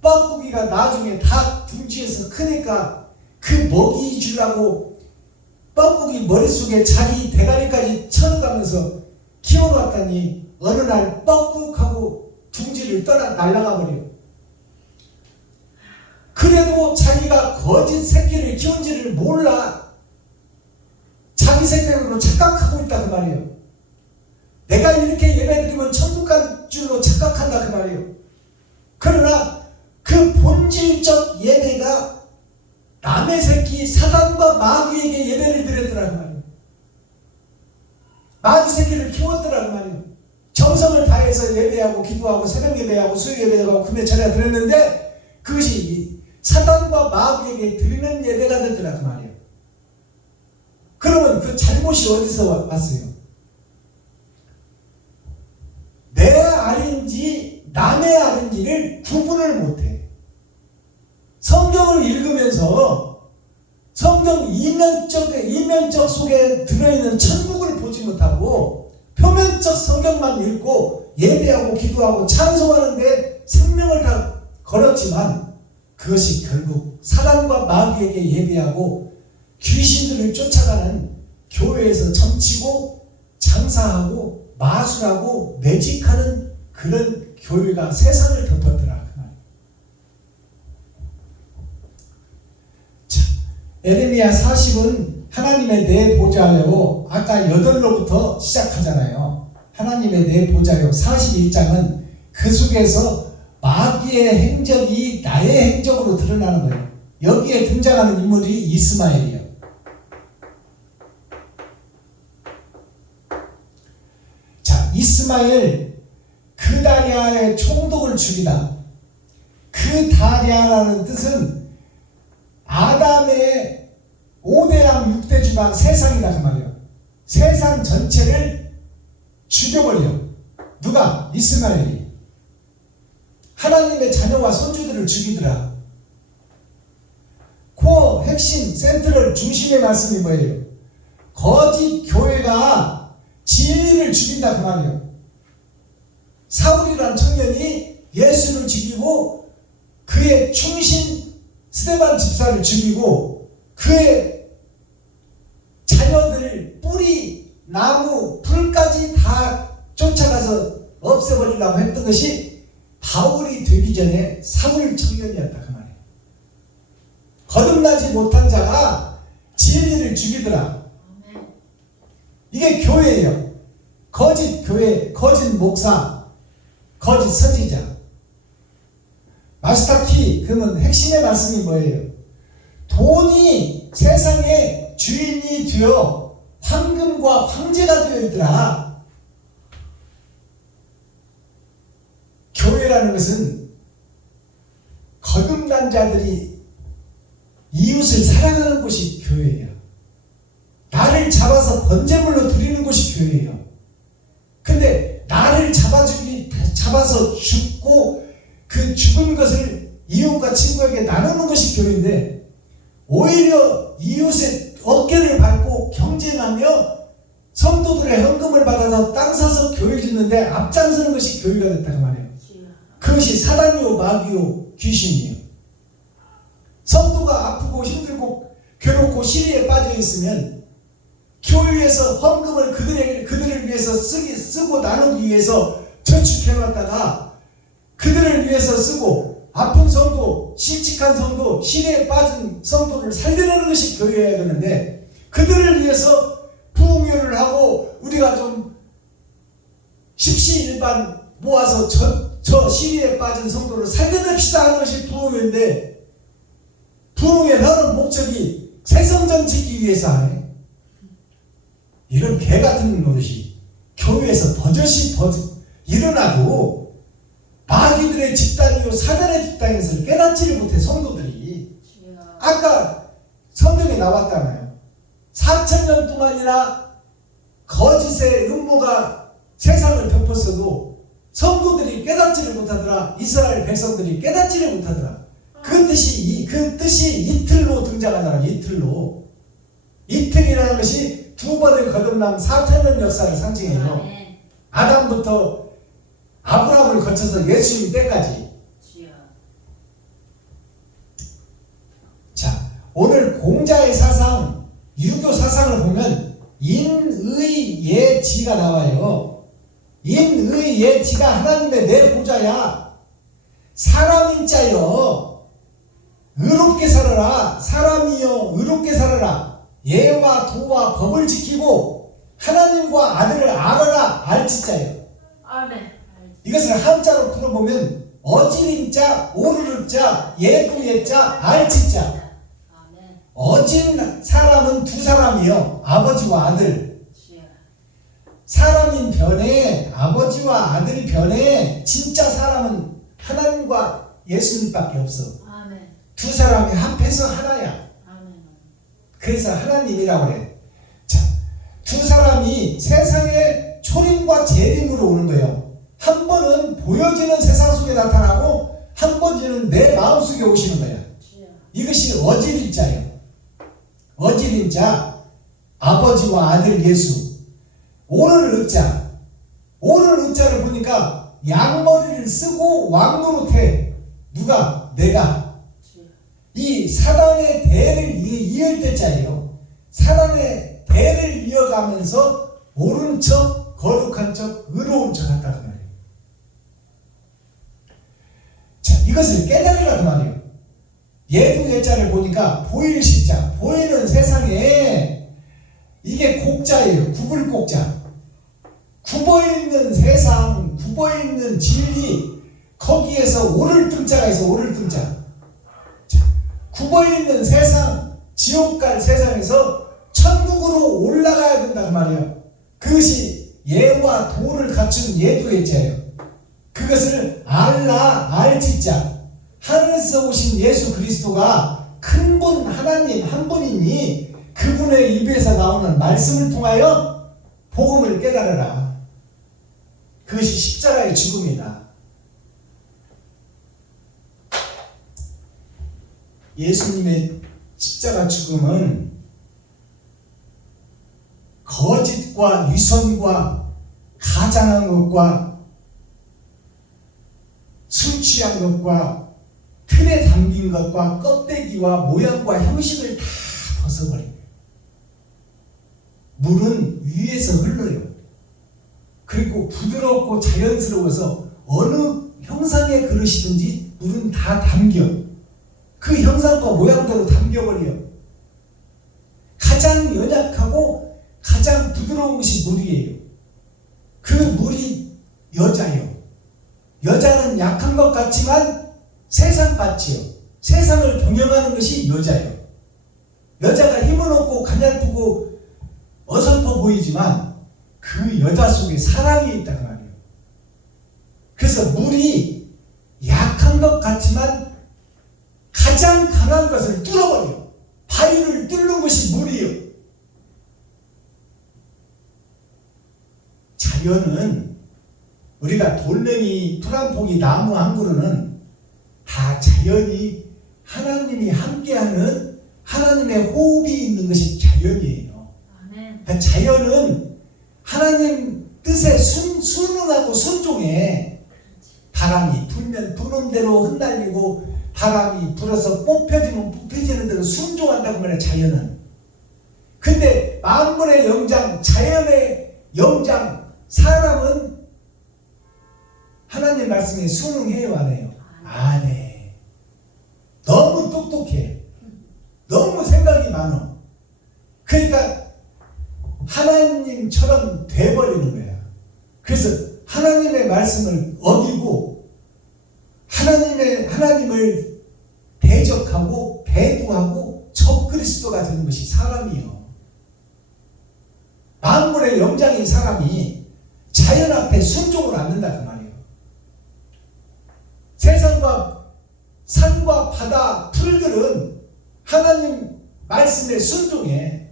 뻐꾸기가 나중에 다 둥지에서 크니까 그 먹이 주려고 뻐꾸기 머릿속에 자기 대가리까지 쳐넣어가면서 키워놨더니 어느 날 뻐꾹하고 둥지를 떠나 날아가 버려요. 그래도 자기가 거짓 새끼를 키운지를 몰라. 자기 생각으로 착각하고 있다 그 말이에요. 내가 이렇게 예배드리면 천국 갈 줄로 착각한다 그 말이에요. 그러나 그 본질적 예배가 남의 새끼 사단과 마귀에게 예배를 드렸더라 그 말이에요. 마귀 새끼를 키웠더라 그 말이에요. 정성을 다해서 예배하고 기도하고 새벽 예배하고 수요 예배하고 금요철야 드렸는데 그것이 사단과 마귀에게 드리는 예배가 됐더라 그 말이에요. 그러면 그 잘못이 어디서 왔어요? 내 알인지 남의 알인지를 구분을 못해. 성경을 읽으면서 성경 이면적 속에 들어있는 천국을 보지 못하고 표면적 성경만 읽고 예배하고 기도하고 찬송하는데 생명을 다 걸었지만 그것이 결국 사단과 마귀에게 예배하고 귀신들을 쫓아가는 교회에서 점치고 장사하고 마술하고 매직하는 그런 교회가 세상을 덮었더라. 에레미야 40은 하나님의 내 보좌요. 아까 8로부터 시작하잖아요. 하나님의 내 보좌요. 41장은 그 속에서 마귀의 행적이 나의 행적으로 드러나는 거예요. 여기에 등장하는 인물이 이스마엘이에요. 자, 이스마엘 그다리아의 총독을 죽이다. 그다리아라는 뜻은 아담의 5대양 6대 주방 세상이다 그 말이에요. 세상 전체를 죽여버려. 누가? 이스마엘이. 하나님의 자녀와 손주들을 죽이더라. 코어 핵심 센트럴 중심의 말씀이 뭐예요? 거짓 교회가 진리를 죽인다 그 말이에요. 사울이라는 청년이 예수를 죽이고 그의 충신 스데반 집사를 죽이고 그의 뿌리, 나무, 풀까지 다 쫓아가서 없애버리려고 했던 것이 바울이 되기 전에 사울 청년이었다 그 말이에요. 거듭나지 못한 자가 진리를 죽이더라. 아멘. 이게 교회예요. 거짓 교회, 거짓 목사, 거짓 선지자. 마스터키, 그러면 핵심의 말씀이 뭐예요? 돈이 세상의 주인이 되어 황금과 황제가 되어 있더라. 교회라는 것은 거듭난 자들이 이웃을 사랑하는 곳이 교회예요. 나를 잡아서 번제물로 드리는 곳이 교회예요. 근데 나를 잡아서 죽고 그 죽은 것을 이웃과 친구에게 나누는 것이 교회인데, 오히려 이웃의 어깨를 밟고 경쟁하며 성도들의 헌금을 받아서 땅 사서 교회 짓는데 앞장서는 것이 교회가 됐다고 말해요. 주여. 그것이 사단이요 마귀요 귀신이에요. 성도가 아프고 힘들고 괴롭고 시리에 빠져 있으면 교회에서 헌금을 그들을 위해서 쓰고 나누기 위해서 저축해놨다가 그들을 위해서 쓰고, 아픈 성도, 실직한 성도, 시리에 빠진 성도를 살려내는 것이 교회여야 되는데, 그들을 위해서 부흥회를 하고 우리가 좀 십시일반 모아서 저 시리에 빠진 성도를 살려냅시다 하는 것이 부흥회인데, 부흥회를 하는 목적이 새성전 짓기 위해서 하네. 이런 개같은 노릇이 교회에서 버젓이 일어나도 마귀들의 집단이요 사단의 집단에서 깨닫지를 못해 성도들이. 주여. 아까 성경에 나왔잖아요. 4,000년 동안이나 거짓의 음모가 세상을 덮었어도 성도들이 깨닫지를 못하더라. 이스라엘 백성들이 깨닫지를 못하더라. 그 뜻이 이틀로 등장하더라. 이틀로. 이틀이라는 것이 두 번의 거듭남 4,000년 역사를 상징해요. 아멘. 아담부터 아브라함을 거쳐서 예수님 때까지. 주여. 자, 오늘 공자의 사상, 유교 사상을 보면 인의예지가 나와요. 인의예지가 하나님의 내 보좌야. 사람인 자여 의롭게 살아라. 사람이여 의롭게 살아라. 예와 도와 법을 지키고 하나님과 아들을 알아라. 알지자요. 아멘. 이것을 한자로 풀어보면 어질인 자, 오르르 자, 예구예 자, 알지자. 아멘. 어진 사람은 두 사람이요. 아버지와 아들. 주여. 사람인 변에, 아버지와 아들 변에 진짜 사람은 하나님과 예수님밖에 없어. 아멘. 두 사람이 합해서 하나야. 아멘. 그래서 하나님이라고 그래. 자, 두 사람이 세상에 초림과 재림으로 오는 거예요. 한 번은 보여지는 세상 속에 나타나고 한 번은 내 마음속에 오시는 거야. 주여. 이것이 어질인 자예요. 어질인 자, 아버지와 아들 예수. 오를 의자. 오를 의자를 보니까 양머리를 쓰고 왕노릇해. 누가? 내가. 주여. 이 사단의 대를 이을 때자예요. 사단의 대를 이어가면서 옳은 척, 거룩한 척, 의로운 척 한다는 말이에요. 자, 이것을 깨달으라는 말이에요. 예구예자를 보니까 보일 시자, 보이는 세상에 이게 곡자예요. 굽을 곡자. 굽어있는 세상, 굽어있는 진리, 거기에서 오를 등자가 있어. 오를 등자. 자, 굽어있는 세상, 지옥 갈 세상에서 천국으로 올라가야 된다는 말이에요. 그것이 예와 도를 갖춘 예도예자예요. 그것을 알라, 알지자. 하늘에서 오신 예수 그리스도가 큰 분 하나님 한 분이니 그분의 입에서 나오는 말씀을 통하여 복음을 깨달으라. 그것이 십자가의 죽음이다. 예수님의 십자가 죽음은 거짓과 위선과 가장한 것과 술 취한 것과 틀에 담긴 것과 껍데기와 모양과 형식을 다 벗어버린 거예요. 물은 위에서 흘러요. 그리고 부드럽고 자연스러워서 어느 형상의 그릇이든지 물은 다 담겨. 그 형상과 모양대로 담겨버려요. 가장 연약하고 가장 부드러운 것이 물이에요. 그 물이 여자요. 여자는 약한 것 같지만 세상같이요. 세상을 경영하는 것이 여자요. 여자가 힘은 없고 가냘프고 어설퍼 보이지만 그 여자 속에 사랑이 있다고 말이에요. 그래서 물이 약한 것 같지만 가장 강한 것을 뚫어버려요. 바위를 뚫는 것이 물이에요. 자연은 우리가 돌멩이, 풀한포기, 나무 한 그루는 다 자연이 하나님이 함께하는 하나님의 호흡이 있는 것이 자연이에요. 그러니까 자연은 하나님 뜻에 순응하고 순종해. 바람이 불면 부는 대로 흩날리고 바람이 불어서 뽑혀지면 뽑혀지는 대로 순종한다고 말해요. 자연은. 근데 만물의 영장, 자연의 영장, 사람은 하나님 말씀에 순응해요, 안 해요? 안 해. 너무 똑똑해. 너무 생각이 많아. 그러니까 하나님처럼 돼버리는 거야. 그래서 하나님의 말씀을 어기고 하나님을 대적하고 배도하고 적그리스도가 되는 것이 사람이요. 만물의 영장인 사람이 자연 앞에 순종을 않는다 그 말이에요. 세상과 산과 바다, 풀들은 하나님 말씀에 순종해.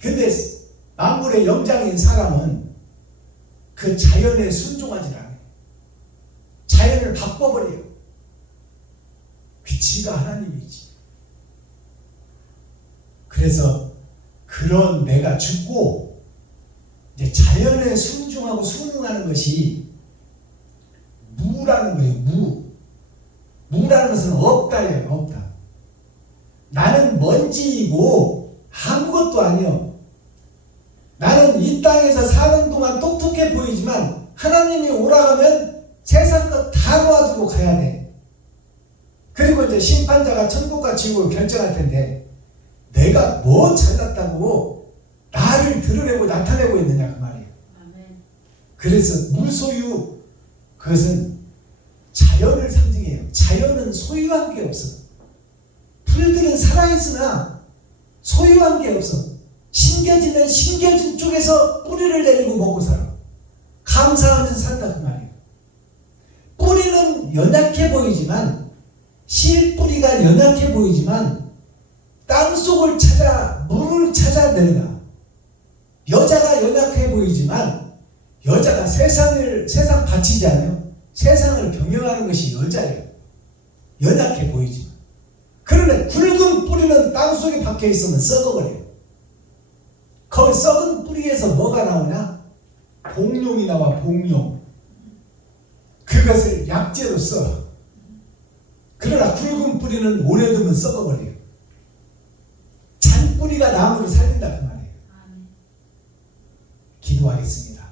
근데 만물의 영장인 사람은 그 자연에 순종하지 않아요. 자연을 바꿔버려요. 위치가 하나님이지. 그래서 그런 내가 죽고 이제 자연에 순종하고 순응하는 것이 무라는 거예요. 무라는 것은 없다예요. 없다. 나는 먼지이고 아무것도 아니요. 나는 이 땅에서 사는 동안 똑똑해 보이지만 하나님이 오라가면 세상 것 다 놓아두고 가야 돼. 그리고 이제 심판자가 천국과 지옥을 결정할 텐데 내가 뭐 잘났다고 나를 드러내고 나타내고 있느냐 그 말이에요. 그래서 무소유, 그것은 자연을 상징해요. 자연은 소유한 게 없어. 풀들은 살아있으나 소유한 게 없어. 심겨지면 심겨진 쪽에서 뿌리를 내리고 먹고 살아. 감사하면서 산다 그 말이에요. 뿌리는 연약해 보이지만, 실뿌리가 연약해 보이지만 땅속을 찾아 물을 찾아 내려가. 여자가 연약해 보이지만 여자가 세상 바치지 않아요. 세상을 경영하는 것이 여자예요. 연약해 보이지만. 그런데 굵은 뿌리는 땅속에 박혀 있으면 썩어버려요. 거기 썩은 뿌리에서 뭐가 나오냐? 복룡이 나와. 복룡. 그것을 약재로 써. 그러나 굵은 뿌리는 오래 두면 썩어버려요. 잔뿌리가 나무를 살린다 그 말이에요. 기도하겠습니다.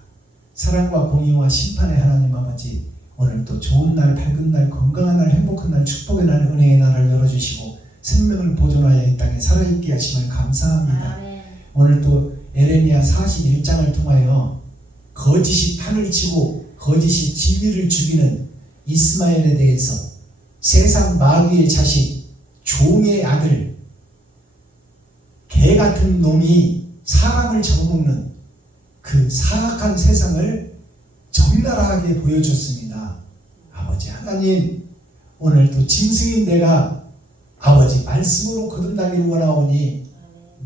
사랑과 공의와 심판의 하나님 아버지, 오늘도 좋은 날, 밝은 날, 건강한 날, 행복한 날, 축복의 날, 은혜의 날을 열어주시고 생명을 보존하여 이 땅에 살아있게 하심을 감사합니다. 오늘도 에레미야 41장을 통하여 거짓이 판을 치고 거짓이 진리를 죽이는 이스마엘에 대해서 세상 마귀의 자식, 종의 아들, 개 같은 놈이 사람을 잡아먹는 그 사악한 세상을 적나라하게 보여줬습니다. 아버지 하나님, 오늘도 짐승인 내가 아버지 말씀으로 거듭나기를 원하오니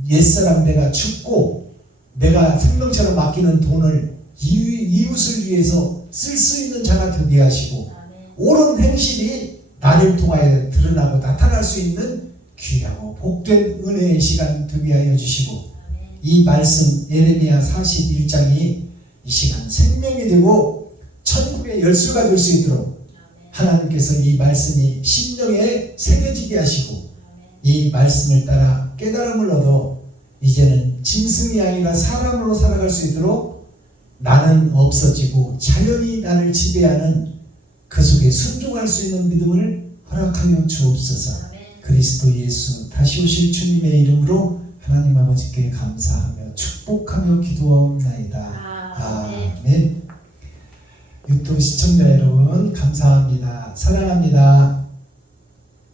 옛사람 내가 죽고 내가 생명처럼 맡기는 돈을 이웃을 위해서 쓸 수 있는 자가 되게 하시고 옳은 행실이 나를 통하여 드러나고 나타날 수 있는 귀하고 복된 은혜의 시간 되게 하여 주시고, 이 말씀 예레미야 41장이 이 시간 생명이 되고 천국의 열쇠가 될 수 있도록 하나님께서 이 말씀이 심령에 새겨지게 하시고 이 말씀을 따라 깨달음을 얻어 이제는 짐승이 아니라 사람으로 살아갈 수 있도록 나는 없어지고 자연이 나를 지배하는 그 속에 순종할 수 있는 믿음을 허락하여 주옵소서. 아멘. 그리스도 예수 다시 오실 주님의 이름으로 하나님 아버지께 감사하며 축복하며 기도하옵나이다. 아멘. 아멘. 유튜브 시청자 여러분 감사합니다. 사랑합니다.